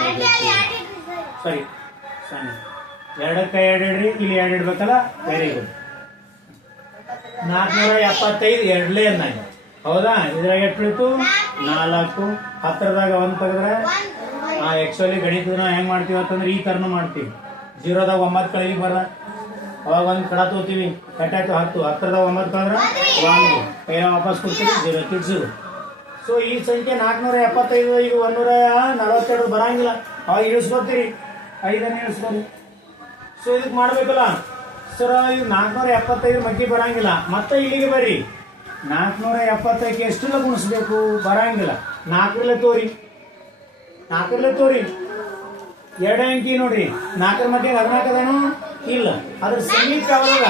ಸರಿ. 2ಕ್ಕೆ 2 ಇಡ್ರಿ. ಇಲ್ಲಿ 2 ಇಡ್ಬೇಕಲ್ಲ. Very good. 475 2ಲೇ 9. ಹೌದಾ? ಇದ್ರಾಗ ಎಷ್ಟು ಉಳಿತು? 4. 10ರದಾಗ 1 ತೆಗೆದ್ರೆ ಆಕ್ಚುಲಿ ಗಣಿತನ ಹೆಂಗ್ ಮಾಡ್ತೀವಿ ಅಂತಂದ್ರೆ ಈ ತರನು ಮಾಡ್ತೀವಿ. 0ದಾಗ 9 ಕಳೀಲಿಕ್ಕೆ ಬರಲ್ಲ. ಅವಾಗ 1 ಕಡ ತೋತೀವಿ. ಕಟ್ಟಾಯ್ತು 10. 10ರದಾಗ 9 ಕಳೆದ್ರೆ 1. ಕೈಲ ವಾಪಸ್ ಕೊಡ್ತೀವಿ. 0 ತಿಳ್ಸಿದ್ರು. ಸೊ ಈ ಸಂಖ್ಯೆ 475. ಈಗ 142 ಬರಂಗಿಲ್ಲ. ಅವಾಗ ಇಳಿಸ್ಕೊತೀರಿ. 5ಅನ್ನು ಇಳಿಸ್ಕೊರಿ. ಸೊ ಇದಕ್ಕೆ ಮಾಡ್ಬೇಕಲ್ಲ ಸರ್. ಇದು 475 ಮಗ್ಗಿ ಬರಂಗಿಲ್ಲ. ಮತ್ತೆ ಇಲ್ಲಿಗೆ ಬರ್ರಿ. 475 ಎಷ್ಟೆಲ್ಲ ಗುಣಿಸ್ಬೇಕು? ಬರಂಗಿಲ್ಲ. 4ರಲ್ಲೇ ತೋರಿ. 2 ಅಂಕಿ ನೋಡ್ರಿ. 4ರ ಮಧ್ಯೆ 14 ಅದೇನು ಇಲ್ಲ. ಅದ್ರ ಸಮೀಪ ಯಾವಾಗ?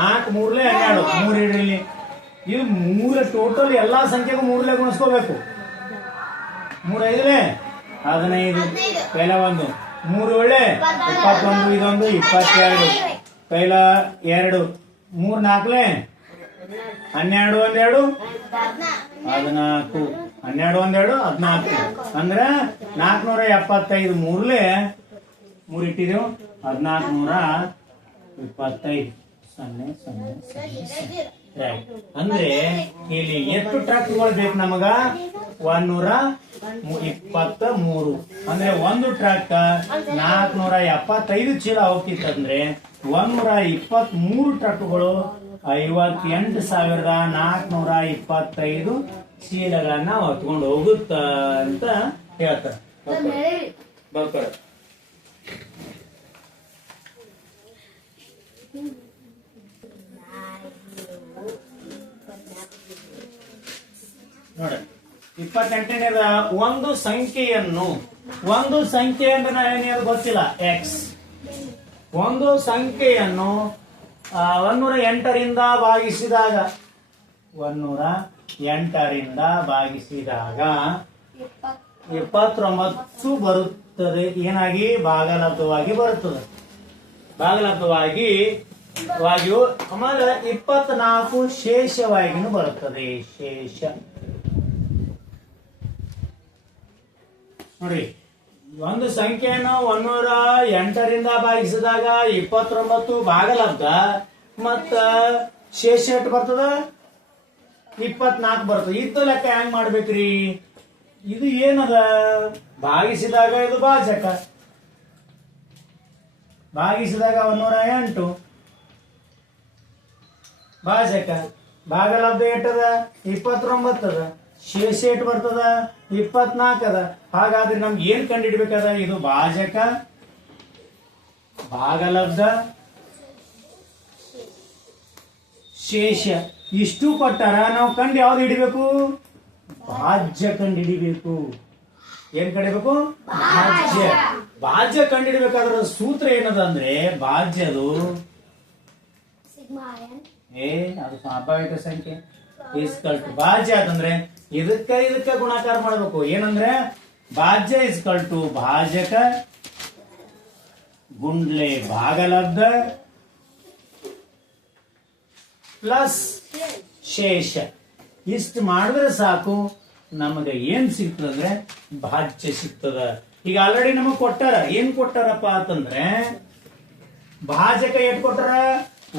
4 3ಲೆ 12. 3 ಇಡ್ರಿ. ಇದು 3 ಟೋಟಲ್ ಎಲ್ಲಾ ಸಂಖ್ಯೆಗೂ 3ಲೆ ಗುಣಿಸ್ಕೋಬೇಕು. 3 5ಲೆ 15. ಕೈಲ 1 3 ಒಳ್ಳೆ 21. ಇದೊಂದು 22. ಕೈಲ 2 3 4ಲೆ 12 1 2 14. 12 1 2 14. ಅಂದ್ರೆ 475 3ಲೆ 3 ಇಟ್ಟಿದೆವು. 1425. 0 0 0 ಅಂದ್ರೆ ಇಲ್ಲಿ ಎಷ್ಟು ಟ್ರಕ್ಗಳು ಬೇಕು ನಮಗ? 123. ಅಂದ್ರೆ ಒಂದು ಟ್ರಕ್ 475 ಚೀಲ ಹೋಗ್ತಿತ್ತಂದ್ರೆ 123 ಟ್ರಕ್ಗಳು 58,425 ಚೀಲಗಳನ್ನ ಹೊತ್ಕೊಂಡು ಹೋಗುತ್ತ ಅಂತ ಹೇಳ್ತಾರೆ. ಬರ್ತಾರೆ ನೋಡಿ 28ನೇದ ಒಂದು ಸಂಖ್ಯೆಯನ್ನು ಅಂದ್ರೆ ನಾವೇನೇನು ಗೊತ್ತಿಲ್ಲ ಎಕ್ಸ್. ಒಂದು ಸಂಖ್ಯೆಯನ್ನು 108ರಿಂದ ಭಾಗಿಸಿದಾಗ 29 ಬರುತ್ತದೆ. ಏನಾಗಿ ಭಾಗಲಬ್ಧವಾಗಿ ಬರುತ್ತದೆ. ಭಾಗಲಬ್ಧವಾಗಿ ಆಮೇಲೆ 24 ಶೇಷವಾಗಿನೂ ಬರುತ್ತದೆ. ಶೇಷ ನೋಡಿ, ಒಂದು ಸಂಖ್ಯೆಯನ್ನು 108ರಿಂದ ಭಾಗಿಸಿದಾಗ 29 ಭಾಗಲಬ್ಧ ಮತ್ತ ಶೇಷ ಎಷ್ಟು ಬರ್ತದ 24 ಬರ್ತದೆ. ಇತ್ತು ಲೆಕ್ಕ ಹೆಂಗ್ ಮಾಡ್ಬೇಕ್ರಿ? ಇದು ಏನದ ಭಾಗಿಸಿದಾಗ ಇದು ಭಾಜಕ. ಭಾಗಿಸಿದಾಗ 108 ಭಾಜಕ. ಭಾಗಲಬ್ಧ ಎಟ್ಟದ 29 ಅದ. ಶೇಷ ಎಟ್ ಬರ್ತದ 24 ಅದ. ಹಾಗಾದ್ರೆ ನಮ್ಗೆ ಏನ್ ಕಂಡಿಡ್ಬೇಕದ? ಇದು ಭಾಜಕ, ಭಾಗಲಬ್ಧ, ಶೇಷ ಇಷ್ಟು ಕೊಟ್ಟಾರ. ನಾವು ಕಂಡು ಯಾವ್ದು ಹಿಡಿಬೇಕು? ಭಾಜ್ಯ ಕಂಡು ಹಿಡಿಬೇಕು. ಏನ್ ಕಂಡಿಡ್ಬೇಕು? ಭಾಜ್ಯ. ಭಾಜ್ಯ ಕಂಡು ಹಿಡಿಬೇಕಾದ್ರ ಸೂತ್ರ ಏನದ ಅಂದ್ರೆ ಭಾಜ್ಯದು ಅದು ಸ್ವಾಭಾವಿಕ ಸಂಖ್ಯೆ ಇಸ್ಕಲ್ ಟು ಭಾಜ್ಯ ಅಂತಂದ್ರೆ ಇದಕ್ಕ ಗುಣಾಕಾರ ಮಾಡ್ಬೇಕು. ಏನಂದ್ರೆ ಭಾಜ್ಯ ಇಸ್ಕಲ್ ಟು ಭಾಜಕ ಗುಂಡ್ಲೆ ಭಾಗಲಬ್ಧ ಪ್ಲಸ್ ಶೇಷ. ಇಷ್ಟು ಮಾಡಿದ್ರೆ ಸಾಕು, ನಮಗೆ ಏನ್ ಸಿಗ್ತದಂದ್ರೆ ಭಾಜ್ಯ ಸಿಗ್ತದ. ಈಗ ಆಲ್ರೆಡಿ ನಮಗ್ ಕೊಟ್ಟಾರ. ಏನ್ ಕೊಟ್ಟಾರಪ್ಪ ಅಂತಂದ್ರೆ ಭಾಜಕ ಎಟ್ ಕೊಟ್ಟಾರ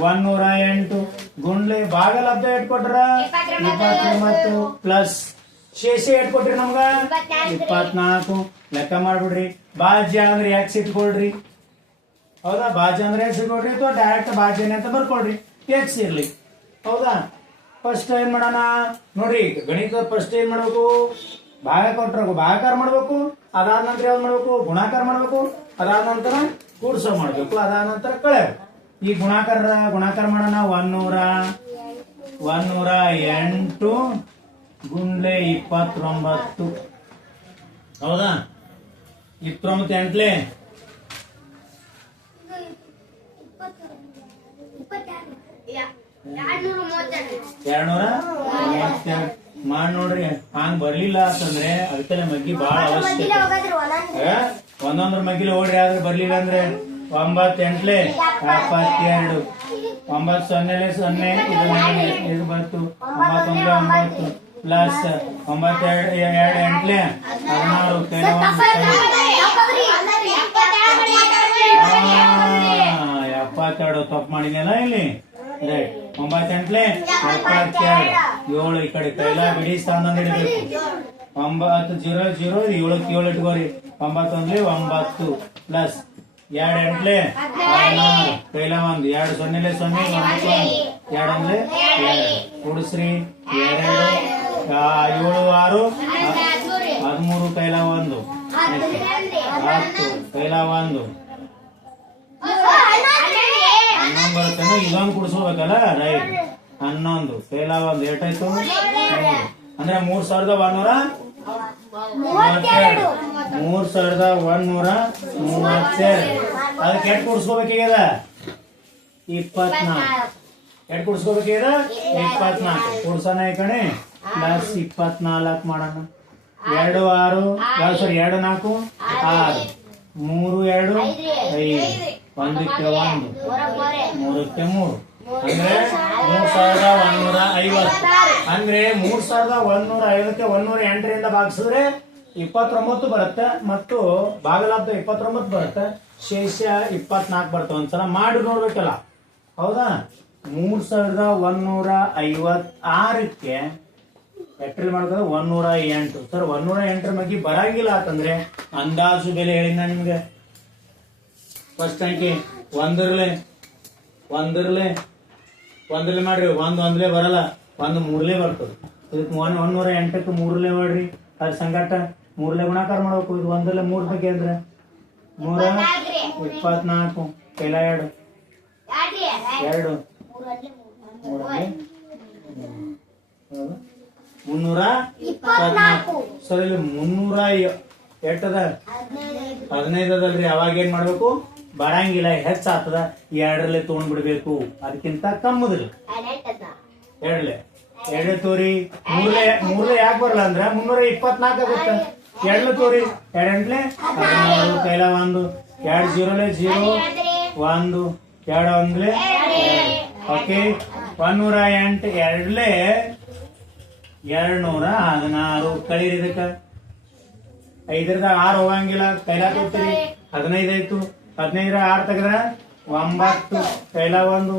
108 ಗುಂಡ್ಲೆ ಭಾಗಲಬ್ಧ ಎಟ್ ಕೊಟ್ಟಾರ 29 ಪ್ಲಸ್ ಶೇಷ ಎಟ್ ಕೊಟ್ರಿ ನಮ್ಗ 24. ಲೆಕ್ಕ ಮಾಡ್ಬಿಡ್ರಿ. ಭಾಜ್ಯ ಅಂದ್ರೆ ಎಕ್ಸ್ ಇಟ್ಕೊಳ್ರಿ. ಹೌದಾ? ಭಾಜ್ಯ ಅಂದ್ರೆ ಎಕ್ಸ್ ಇಟ್ಕೊಳ್ರಿ ಅಥವಾ ಡೈರೆಕ್ಟ್ ಭಾಜ್ಯನೇ ಅಂತ ಬರ್ಕೊಳ್ರಿ. ಎಕ್ಸ್ ಇರ್ಲಿ. ಹೌದಾ? ಫಸ್ಟ್ ಏನ್ ಮಾಡೋಣ ನೋಡ್ರಿ, ಗಣಿತ ಫಸ್ಟ್ ಏನ್ ಮಾಡ್ಬೇಕು? ಭಾಗ ಕೊಟ್ರ ಭಾಗಾಕಾರ ಮಾಡ್ಬೇಕು. ಅದಾದ ನಂತರ ಯಾವ್ದು ಮಾಡ್ಬೇಕು? ಗುಣಾಕಾರ ಮಾಡ್ಬೇಕು. ಅದಾದ ನಂತರ ಕೂಡ್ಸೋ ಮಾಡ್ಬೇಕು. ಅದಾದ ನಂತರ ಕಳೆ. ಈ ಗುಣಾಕಾರ ಮಾಡೋಣ. 108 ಗುಂಡ್ಲೆ 29. ಹೌದಾ? 29 ಎಂಟ್ಲೆ 232 ಮಾಡಿ ನೋಡ್ರಿ. ಹಂಗ್ ಬರ್ಲಿಲ್ಲ ಅಂತಂದ್ರೆ ಅದಕ್ಕೆ ಮಗ್ಗಿ ಬಹಳ ಅವಶ್ಯಕ. ಒಂದೊಂದ್ರ ಮಗ್ಗಿಲಿ ಓಡ್ರಿ. ಆದ್ರೆ ಬರ್ಲಿಲ್ಲ ಅಂದ್ರೆ 9 ಎಂಟ್ಲೆ 72 9 0 0 ಇದು ಬಂತು 9 ಪ್ಲಸ್ 9 2 ಎಂಟ್ಲೆ 16 72 ತಪ್ಪು ಮಾಡಿದ್ನಲ್ಲ ಇಲ್ಲಿ. 9 ಎಂಟ್ಲೆ 72 7 ಈ ಕಡೆ ಕೈಲಾ ಬಿಡಿ ಸ್ಥಾನ ಹಿಡಿಬೇಕು. 9 0 0 7ಕ್ಕೆ 7 ಇಟ್ಕೋರಿ. 9 9 ಪ್ಲಸ್ 2 ಎಂಟ್ಲೆ 16 ಕೈಲಾ 1 2 0 0 2 2 ಕೂಡಿಸ್ರಿ 2 7 6 13 ಕೈಲಾ 1 10 ಕೈಲಾ 1 11 ಬರುತ್ತೇನೋ. ಇದೊಂದು ಕುಡಿಸ್ಕೋಬೇಕಲ್ಲ. ರೈಟ್. 11 ಕೈಲಾ 1 ಏಟಾಯ್ತು? ಅಂದ್ರೆ 3132. 3132 ಅದಕ್ಕೆ ಎಟ್ ಕುಡಿಸ್ಕೋಬೇಕೀಗದ 24. ಎಟ್ ಕುಡಿಸ್ಕೋಬೇಕೀಗದ 24. ಕುಡ್ಸೋಣ ಈ ಕಡೆ ಪ್ಲಸ್ 24 ಮಾಡೋಣ. 2 6 ಸಾರಿ 2 4 6 3 2 5 1ಕ್ಕೆ 1 3ಕ್ಕೆ 3 ಅಂದ್ರೆ 3150. ಅಂದ್ರೆ 3150ಕ್ಕೆ 108ರಿಂದ ಭಾಗಿಸಿದ್ರೆ 29 ಬರುತ್ತೆ ಮತ್ತು ಭಾಗಲಬ್ಧ 29 ಬರುತ್ತೆ. ಶೇಷ 24 ಬರುತ್ತೆ. ಒಂದ್ಸಲ ಮಾಡಿ ನೋಡ್ಬೇಕಲ್ಲ. ಹೌದಾ? 3156ಕ್ಕೆ ಎಟ್ರಲ್ಲಿ ಮಾಡ್ತಾರೆ 108. ಸರ್ 108 ಬಗ್ಗೆ ಬರಂಗಿಲ್ಲ ಅಂತಂದ್ರೆ ಅಂದಾಜು ಬೆಲೆ ಹೇಳಿ ನಾ ನಿಮ್ಗೆ. ಫಸ್ಟ್ ಅಂಕಿ ಒಂದರ್ಲೆ ಮಾಡ್ರಿ. ಒಂದ್ಲೇ ಬರಲ್ಲ, 1 3 ಬರ್ತದೆ. ಇದಕ್ಕೆ 108ಕ್ಕೆ 3 ಮಾಡ್ರಿ. ಅದ್ರ ಸಂಗಟ 3 ಗುಣಾಕಾರ ಮಾಡ್ಬೇಕು. ಇದು 1 3 ಬಗ್ಗೆ ಅಂದ್ರೆ 324 ಕೈಲ 2 324 ಸರಿ. 300 ಎಟ್ಟದ 15 ಅದಲ್ರಿ. ಅವಾಗ ಏನ್ ಮಾಡ್ಬೇಕು? ಬರಂಗಿಲ್ಲ, ಹೆಚ್ಚಾಗ್ತದ. 2ರಲ್ಲಿ ತಗೊಂಡ್ಬಿಡ್ಬೇಕು. ಅದಕ್ಕಿಂತ ಕಮ್ಮದ್ರಿ 2 ತೋರಿ. 3 ಯಾಕೆ ಬರಲ್ಲ ಅಂದ್ರ 324 ಆಗುತ್ತೆ. 2 ತೋರಿ. 2 14 ಕೈಲ 1 2 0 0 1 2 1 ಓಕೆ. 108 216 ಕಳೀರಿ. ಇದಕ್ಕ 5ರಿಂದ 6 ಹೋಗಂಗಿಲ್ಲ. ಕೈಲ ತಗೋತೀರಿ. 15 ಆಯ್ತು. 15 6 ತೆಗದ್ರ 9 ಕೈಲ 1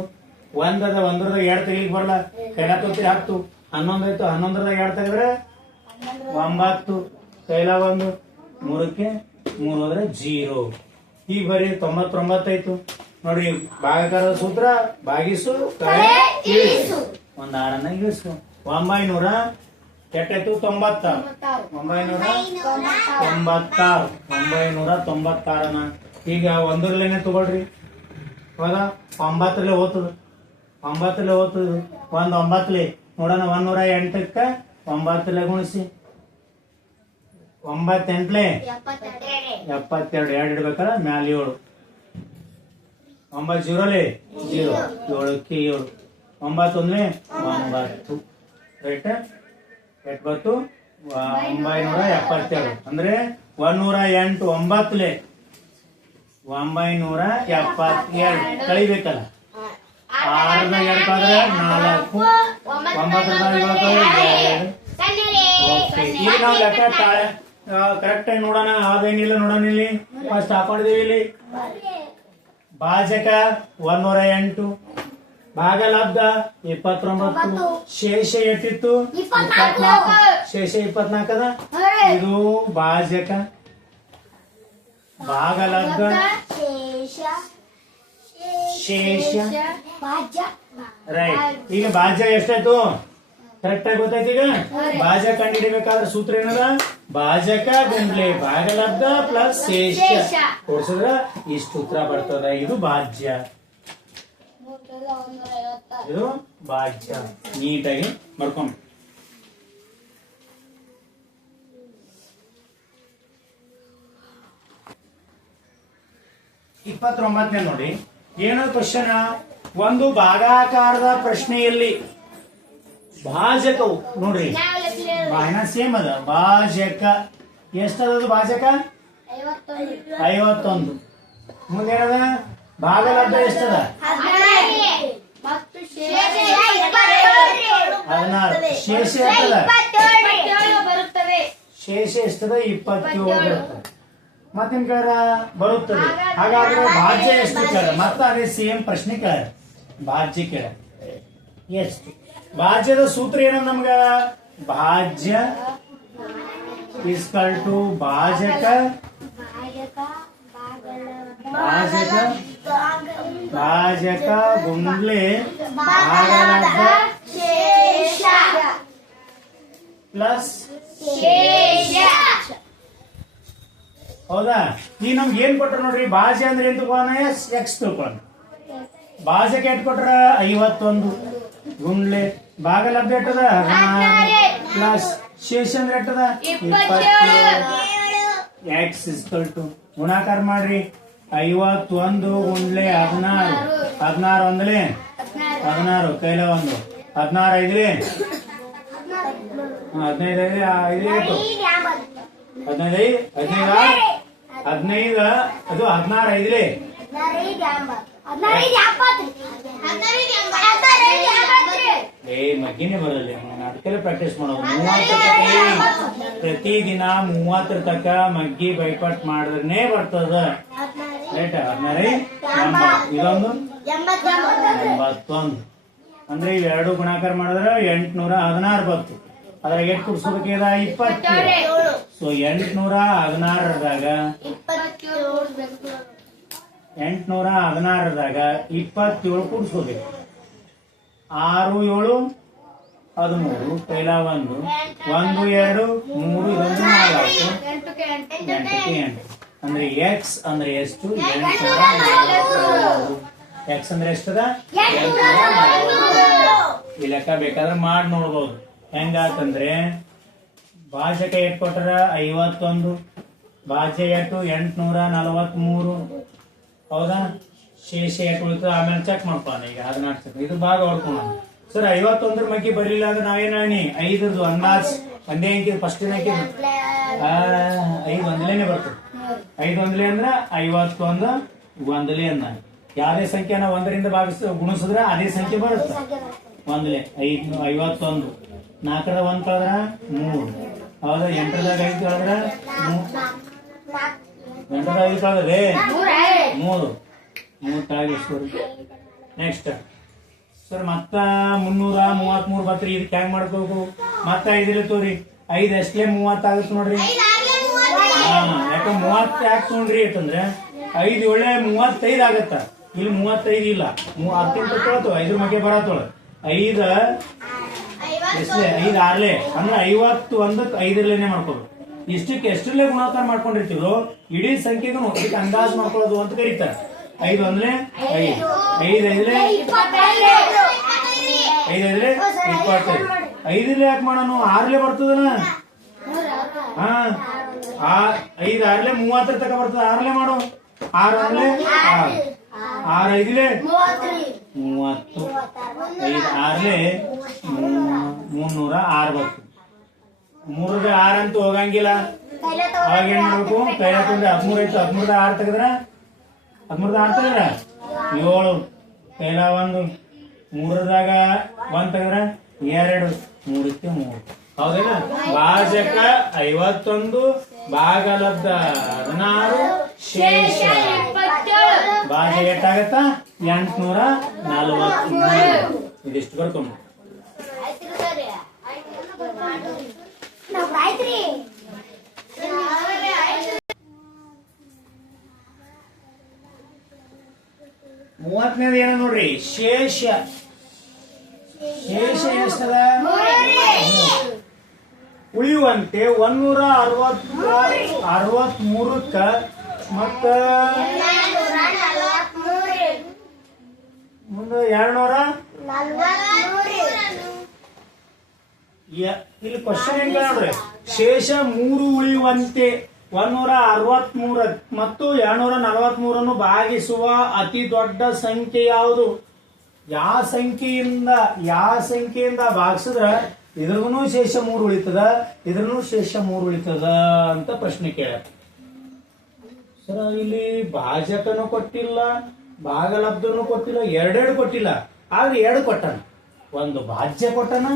1 1 2 ತೆಗಿಲಿಕ್ಕೆ ಬರಲ್ಲ. ಕೈಲ ತಗೋತೀರಿ 10 11 ಆಯ್ತು. 11 2 ತೆಗದ್ರೆ 9 ಕೈಲ 1 3ಕ್ಕೆ 3 ಹೋದ್ರೆ 0. ಈಗ ಬರೀ 99 ಆಯ್ತು. ನೋಡಿ ಭಾಗಾಕಾರದ ಸೂತ್ರ ಭಾಗಿಸು ಇಳಿಸು. ಒಂದ್ 6 ಇಳಿಸು. 900 ಎಷ್ಟಾಯ್ತು? 96. 996 ಈಗ 1ರಲ್ಲೇನೆ ತಗೊಳ್ರಿ. ಹೌದಾ? 9ರಲ್ಲೇ ಓದ್ತದ. 9ರಲ್ಲೇ ಓದ್ತದ. 9 ನೋಡೋಣ. 108ಕ್ಕೆ 9 ಗುಣಿಸಿ. 9 8 72 2 ಇಡ್ಬೇಕಲ್ಲ. ಮ್ಯಾಲ 7 9 0 0 7ಕ್ಕೆ 7 9 9 ರೈಟ್. ಎಷ್ಟು ಬಂತು? 972 ಅಂದ್ರೆ 108 9 972 ಕಳಿಬೇಕಲ್ಲ. 6 2 4 9 ಈಗ ನಾವು ಲೆಕ್ಕ ಕರೆಕ್ಟ್ ಆಗಿ ನೋಡೋಣ. ಅದೇನಿಲ್ಲ ನೋಡೋಣ. ಇಲ್ಲಿ ಫಸ್ಟ್ ಹಾಕೊಂಡಿದೀವಿ. ಇಲ್ಲಿ ಭಾಜಕ 108, ಭಾಗಲಬ್ಧ 29, ಶೇಷ ಎಷ್ಟಿತ್ತು? 24. ಶೇಷ 24 ಅದ. ಇದು ಭಾಜಕ, ಭಾಗಲಬ್ಧ, ಶೇಷ ರೈಟ್. ಈಗ ಭಾಜ್ಯ ಎಷ್ಟಾಯ್ತು? ಕರೆಕ್ಟ್ ಆಗಿ ಗೊತ್ತಾಯ್ತು. ಈಗ ಭಾಜ್ಯ ಕಂಡು ಹಿಡಿಬೇಕಾದ್ರೆ ಸೂತ್ರ ಏನದ? ಭಾಜಕ ಗುಂಡ್ಲೆ ಭಾಗಲಬ್ಧ ಪ್ಲಸ್ ಶೇಷ ಕೊಡ್ಸಿದ್ರ ಇಷ್ಟು ಉತ್ತರ ಬರ್ತದ. ಇದು ಭಾಜ್ಯ. ಇದು ಭಾಜ್ಯ. ನೀಟಾಗಿ ಮಾಡ್ಕೊಂಡು 29ನೇ ನೋಡಿ. ಏನೋ ಕ್ವಶನ್, ಒಂದು ಭಾಗಾಕಾರದ ಪ್ರಶ್ನೆಯಲ್ಲಿ ಭಾಜಕವು ನೋಡ್ರಿ ಸೇಮ್ ಅದ. ಭಾಜಕ ಎಷ್ಟದ? ಭಾಜಕ 51. ಮುಂದೇನದ? ಭಾಗಲಬ್ಧ ಎಷ್ಟದ? 16. ಶೇಷ ಎಷ್ಟದ? ಶೇಷ ಎಷ್ಟದ? 27 ಬರುತ್ತದೆ. ಮತ್ತೆ ನಿಮ್ ಕೇಳ ಬರುತ್ತದೆ. ಹಾಗಾದ್ರೆ ಭಾಜ್ಯ ಎಷ್ಟು ಕೇಳ? ಮತ್ತೆ ಅದೇ ಸೇಮ್ ಪ್ರಶ್ನೆ ಕೇಳ. ಭಾಜ್ಯ ಕೇಳ ಎಷ್ಟು? ಭಾಜ್ಯದ ಸೂತ್ರ ಏನ ನಮ್ಗ? ಭಾಜ್ಯ ಇಸ್ಕಲ್ ಟು ಭಾಜಕ ಭಾಜಕ ಗುಂಡ್ಲೆ ಭಾಗಲಬ್ಧ ಪ್ಲಸ್ ಹೌದಾ? ಈಗ ನಮ್ಗೆ ಏನ್ ಕೊಟ್ರ ನೋಡ್ರಿ. ಭಾಜ್ಯ ಅಂದ್ರೆ ಏನ್ ತಗೋಣ? ಎಕ್ಸ್ ತಿಳ್ಕೊಂಡು. ಭಾಜಕ ಎಟ್ ಕೊಟ್ರ? 51 ಗುಂಡ್ಲೆ ಭಾಗಲಬ್ಧ ಎಟ್ಟದ? 16 ಪ್ಲಸ್ ಶೇಷ ಅಂದ್ರೆ ಎಟ್ಟದ? 27. ಎಕ್ಸ್ ಇಸ್ಕಲ್ ಟು ಗುಣಾಕಾರ ಮಾಡ್ರಿ. 51 ಗುಂಡ್ಲೆ 16 16 ಒಂದ್ಲೆ 16 ಕೈಲ 1 16 5 15 5 15 15 ಅದು 16 5 ಮಗ್ಗಿನೇ ಬರಲ್ಲ. ಅದಕ್ಕೆಲ್ಲ ಪ್ರಾಕ್ಟೀಸ್ ಮಾಡೋದು. 30 ಪ್ರತಿದಿನ 30 ತನಕ ಮಗ್ಗಿ ಬೈಪಾಟ್ ಮಾಡಿದ್ರೆ ಬರ್ತದ. ರೈಟ್. 16 ಇದೊಂದು 81 ಅಂದ್ರೆ ಇವೆರಡು ಗುಣಾಕಾರ ಮಾಡಿದ್ರೆ 816 ಬಂತು. ಅದ್ರಾಗ ಎಷ್ಟು ಕುಡ್ಸ್ಬೇಕೀಗ? 27. ಸೊ 816ದಾಗ 27 ಕೂಡಿಸ್ಕೋಬೇಕು. 6 7 13 ಪೈಲ 1 1 2 3 ಇದೊಂದು 4 8ಕ್ಕೆ 8 ಅಂದ್ರೆ ಎಕ್ಸ್ ಅಂದ್ರೆ ಎಷ್ಟು 842 ಎಕ್ಸ್ ಅಂದ್ರೆ ಎಷ್ಟದ ಈ ಲೆಕ್ಕ ಬೇಕಾದ್ರೆ ಮಾಡಿ ನೋಡ್ಬೋದು ಹೆಂಗಾತಂದ್ರೆ ಭಾಷಕ ಎಟ್ ಕೊಟ್ಟರ 51 ಭಾಷೆ ಎಟ್ಟು 843 ಹೌದಾ ಶೇಷ ಎಟ್ಟು ಉಳಿತು ಆಮೇಲೆ ಚೆಕ್ ಮಾಡ್ಕೊಳ್ಳೋಣ ಈಗ 14 ಚೆಕ್ ಇದು ಭಾಗ ಹೊಡ್ಕೊಳ್ಳೋಣ ಸರ್ 51 ಬಗ್ಗೆ ಬರಲಿಲ್ಲ ಅಂದ್ರೆ ನಾವೇನ್ ಹೇಳಿ 5 ಅಂದಾಜ್ ಒಂದೇ ಅಂಕಿ ಫಸ್ಟ್ ಹಾಕಿದ್ರು 5 ಒಂದಲೇನೆ ಬರ್ತದೆ 5 ಒಂದಲೇ ಅಂದ್ರ 51 ಒಂದಲೇ ಅಂದ ಯಾವ್ದೇ ಸಂಖ್ಯೆನ 1ರಿಂದ ಗುಣಿಸಿದ್ರೆ ಅದೇ ಸಂಖ್ಯೆ ಬರುತ್ತೆ ಒಂದಲೇ 51 4ರದ 1 ಕಳೆದ್ರ 3 ಹೌದಾ 8ರದಾಗ 5 ಕಳೆದ್ರ 8ರದ 5 ಕಳೆದ್ರೆ 3 ನೆಕ್ಸ್ಟ್ ಸರ್ ಮತ್ತ 333 ಬತ್ರಿ ಇದಕ್ಕೆ ಹೆಂಗ್ ಮಾಡ್ಕೋಬೇಕು ಮತ್ತ 5 ತೋರಿ 5 ಎಷ್ಟಲೇ 30 ಆಗುತ್ತೆ ನೋಡ್ರಿ ಯಾಕ 30 ಯಾಕೆ ತೊಗೊಂಡ್ರಿ ಅಂತಂದ್ರೆ 5 ಒಳ್ಳೆ 35 ಆಗತ್ತ ಇಲ್ಲಿ 35 ಇಲ್ಲ 10 ತೊಳತು 5 ಬಗ್ಗೆ ಬರತ್ತೋಳ 5 ಎಷ್ಟಲೇ 5 6ಲೇ ಅಂದ್ರೆ 51ಕ್ಕೆ 5ರಲ್ಲೇನೆ ಮಾಡ್ಕೋಬೇಕು ಇಷ್ಟಕ್ಕೆ ಎಷ್ಟರಲ್ಲೇ ಗುಣಾಕಾರ ಮಾಡ್ಕೊಂಡಿರ್ತೀವೋ ಇಡೀ ಸಂಖ್ಯೆಗೂ ಇದಕ್ಕೆ ಅಂದಾಜು ಮಾಡ್ಕೊಳ್ಳೋದು ಅಂತ ಕರೀತಾರೆ 5 ಒಂದಲೇ 5 5 ಐದಲೇ 25 5 ಯಾಕೆ ಮಾಡೋಣ 6ಲೇ ಬರ್ತದಲ್ಲ 5 6ಲೇ 30 ತಕ ಬರ್ತದ 6ಲೇ ಮಾಡು 6 6ಲೇ 6 5ಲೇ 30 5 6ಲೇ 306 ಬರ್ತದೆ 3ಗೆ 6 ಅಂತೂ ಹೋಗಂಗಿಲ್ಲ ಅವಾಗ ಏನ್ ಮಾಡ್ಬೇಕು ಕೈಲ ತಂದ್ರೆ 13 ಐತು 13ದ 6 ತೆಗೆದ್ರ 13ದ 6 ತೆಗೆದ್ರ 7 ಕೈಲ 1 3ದಾಗ 1 ತೆಗೆದ್ರ 2 3ಕ್ಕೆ 3 ಹೌದೇನ ಭಾಜಕ 51 ಭಾಗಲಬ್ಧ 16 ಶೇಷ ಭಾಜಕ ಎಷ್ಟಾಗತ್ತ 843 ಇದಿಷ್ಟು ಬರ್ಕೊಂಡು ಮೂವತ್ತನೇದು ಏನ ನೋಡ್ರಿ ಶೇಷ ಎಷ್ಟದ ಉಳಿಯುವಂತೆ 163ಕ್ಕ ಮತ್ತ ಮುಂದೆ 200 ಇಲ್ಲಿ ಕ್ವಶನ್ ಹೆಂಗ ನೋಡ್ರಿ ಶೇಷ 3 ಉಳಿಯುವಂತೆ 163 ಮತ್ತು 243 ಭಾಗಿಸುವ ಅತಿ ದೊಡ್ಡ ಸಂಖ್ಯೆ ಯಾವುದು ಯಾವ ಸಂಖ್ಯೆಯಿಂದ ಭಾಗಿಸಿದ್ರ ಇದ್ರಗೂ ಶೇಷ 3 ಉಳಿತದ ಇದ್ರೂ ಶೇಷ 3 ಉಳಿತದ ಅಂತ ಪ್ರಶ್ನೆ ಕೇಳ ಸರ ಇಲ್ಲಿ ಭಾಜಕನು ಕೊಟ್ಟಿಲ್ಲ ಭಾಗಲಬ್ಧನು ಕೊಟ್ಟಿಲ್ಲ ಎರಡೆರಡು ಕೊಟ್ಟಿಲ್ಲ ಆದ್ರೆ 2 ಕೊಟ್ಟನ ಒಂದು ಭಾಜ್ಯ ಕೊಟ್ಟನ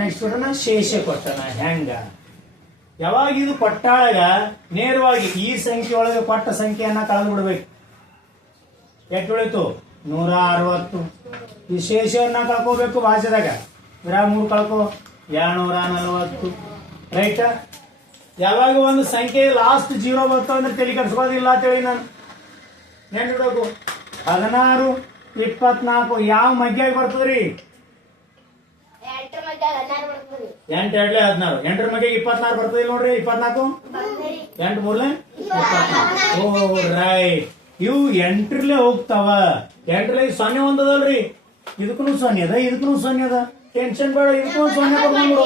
ನೆಕ್ಸ್ಟ್ ಕೊಟ್ಟನ ಶೇಷ ಕೊಟ್ಟನ ಹೆಂಗ ಯಾವಾಗ ಇದು ಕೊಟ್ಟಾಗ ನೇರವಾಗಿ ಈ ಸಂಖ್ಯೆ ಒಳಗೆ ಕೊಟ್ಟ ಸಂಖ್ಯೆಯನ್ನ ಕಳೆದು ಬಿಡ್ಬೇಕು ಎಷ್ಟು ಉಳಿತು 160 ಈ ಶೇಷವನ್ನ ಕಳ್ಕೋಬೇಕು ಭಾಷೆದಾಗ 3 ಕಳ್ಕೊ 240 ರೈಟ್ ಯಾವಾಗ ಒಂದು ಸಂಖ್ಯೆ ಲಾಸ್ಟ್ 0 ಬರ್ತಾವ ಅಂದ್ರೆ ತಲೆ ಕಟ್ಸ್ಕೋದಿಲ್ಲ ಅಂತೇಳಿ ನಾನು ನೆನ್ಬಿಡ್ಬೇಕು 16 24 ಯಾವ ಮಗ್ಯಾಗ ಬರ್ತದ್ರಿ 8 2 16 8ರ ಮಗೆ 26 ಬರ್ತದೆ ನೋಡ್ರಿ 24 8 3 24 ಓ ರೈಟ್ ಇವು 8ರಲ್ಲೇ ಹೋಗ್ತಾವ 8ರಲ್ಲಿ 0 ಒಂದದಲ್ರಿ ಇದಕ್ಕೂ 0 ಅದ ಇದಕ್ಕೂ 0 ಅದ ಟೆನ್ಷನ್ ಬೇಡ ಇದಕ್ಕೂ 0 ಬರ್ಬೋದು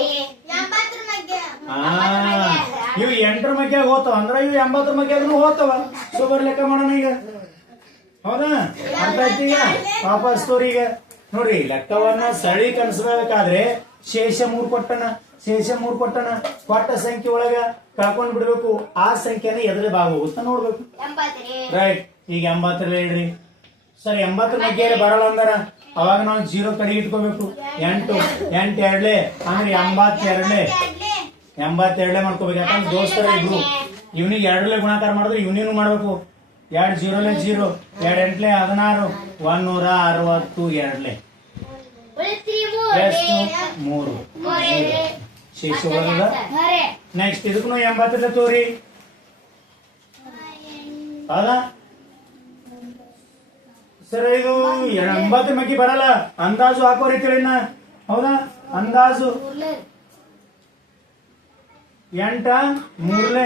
ಇವು 8ರ ಮಗೆ ಹೋಗ್ತಾವ ಅಂದ್ರೆ ಇವು 80ರ ಮಗೆ ಹೋಗ್ತಾವ ಸೊ ಲೆಕ್ಕ ಮಾಡೋಣ ಈಗ ಹೌದಾ ಅಂತ ಈಗ ವಾಪಸ್ ತೋರಿ ಈಗ ನೋಡ್ರಿ ಲೆಕ್ಕವನ್ನ ಸಳಿ ಕನ್ಸ್ಬೇಕಾದ್ರೆ ಶೇಷ 3 ಕೊಟ್ಟನ ಕೊಟ್ಟ ಸಂಖ್ಯೆ ಒಳಗ ಕಳ್ಕೊಂಡ್ ಬಿಡ್ಬೇಕು ಆ ಸಂಖ್ಯೆನ ಎದುರು ಭಾಗ ಹೋಗುತ್ತ ನೋಡ್ಬೇಕು ರೈಟ್ ಈಗ 80 ಹೇಳ್ರಿ ಸರ್ 80 ಬಗ್ಗೆ ಬರಲ್ಲ ಅಂದಾರ ಅವಾಗ ನಾವು 0 ಕಡೆಗೆ ಇಟ್ಕೋಬೇಕು 8 2ಲೇ ಅಂದ್ರೆ 82ಲೇ ಮಾಡ್ಕೋಬೇಕು ಯಾಕಂದ್ರೆ ದೋಸ್ತರ ಇಬ್ರು ಇವ್ನಿಗೆ 2ಲೇ ಗುಣಾಕಾರ ಮಾಡಿದ್ರೆ ಇವನೇನು ಮಾಡ್ಬೇಕು 2 0ಲೇ 0 2 8ಲೇ 16 162 3 ಶೇಷ ನೆಕ್ಸ್ಟ್ ಇದಕ್ಕೂ 80 ತೋರಿ ಹೌದಾ ಸರ್ ಇದು 80 ಮಗ್ಗಿ ಬರಲ್ಲ, ಅಂದಾಜು ಹಾಕೋರಿ ತಿಳಿನ. ಹೌದಾ? ಅಂದಾಜು 8 3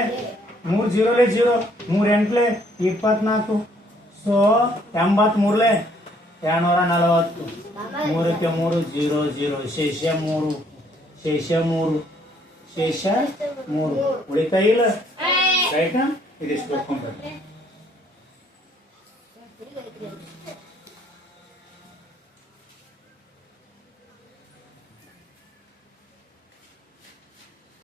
3 0 0 3 8 24. ಸೊ 83 240. 3ಕ್ಕೆ 3 0 0. ಶೇಷ 3 ಶೇಷ 3 ಶೇಷ 3 ಉಳಿತಾಯ ಇಲ್ಲ. ರೈಟ್? ಇದಿಷ್ಟು ಬರ್ಕೊಂಡ್ಬರ್ರಿ.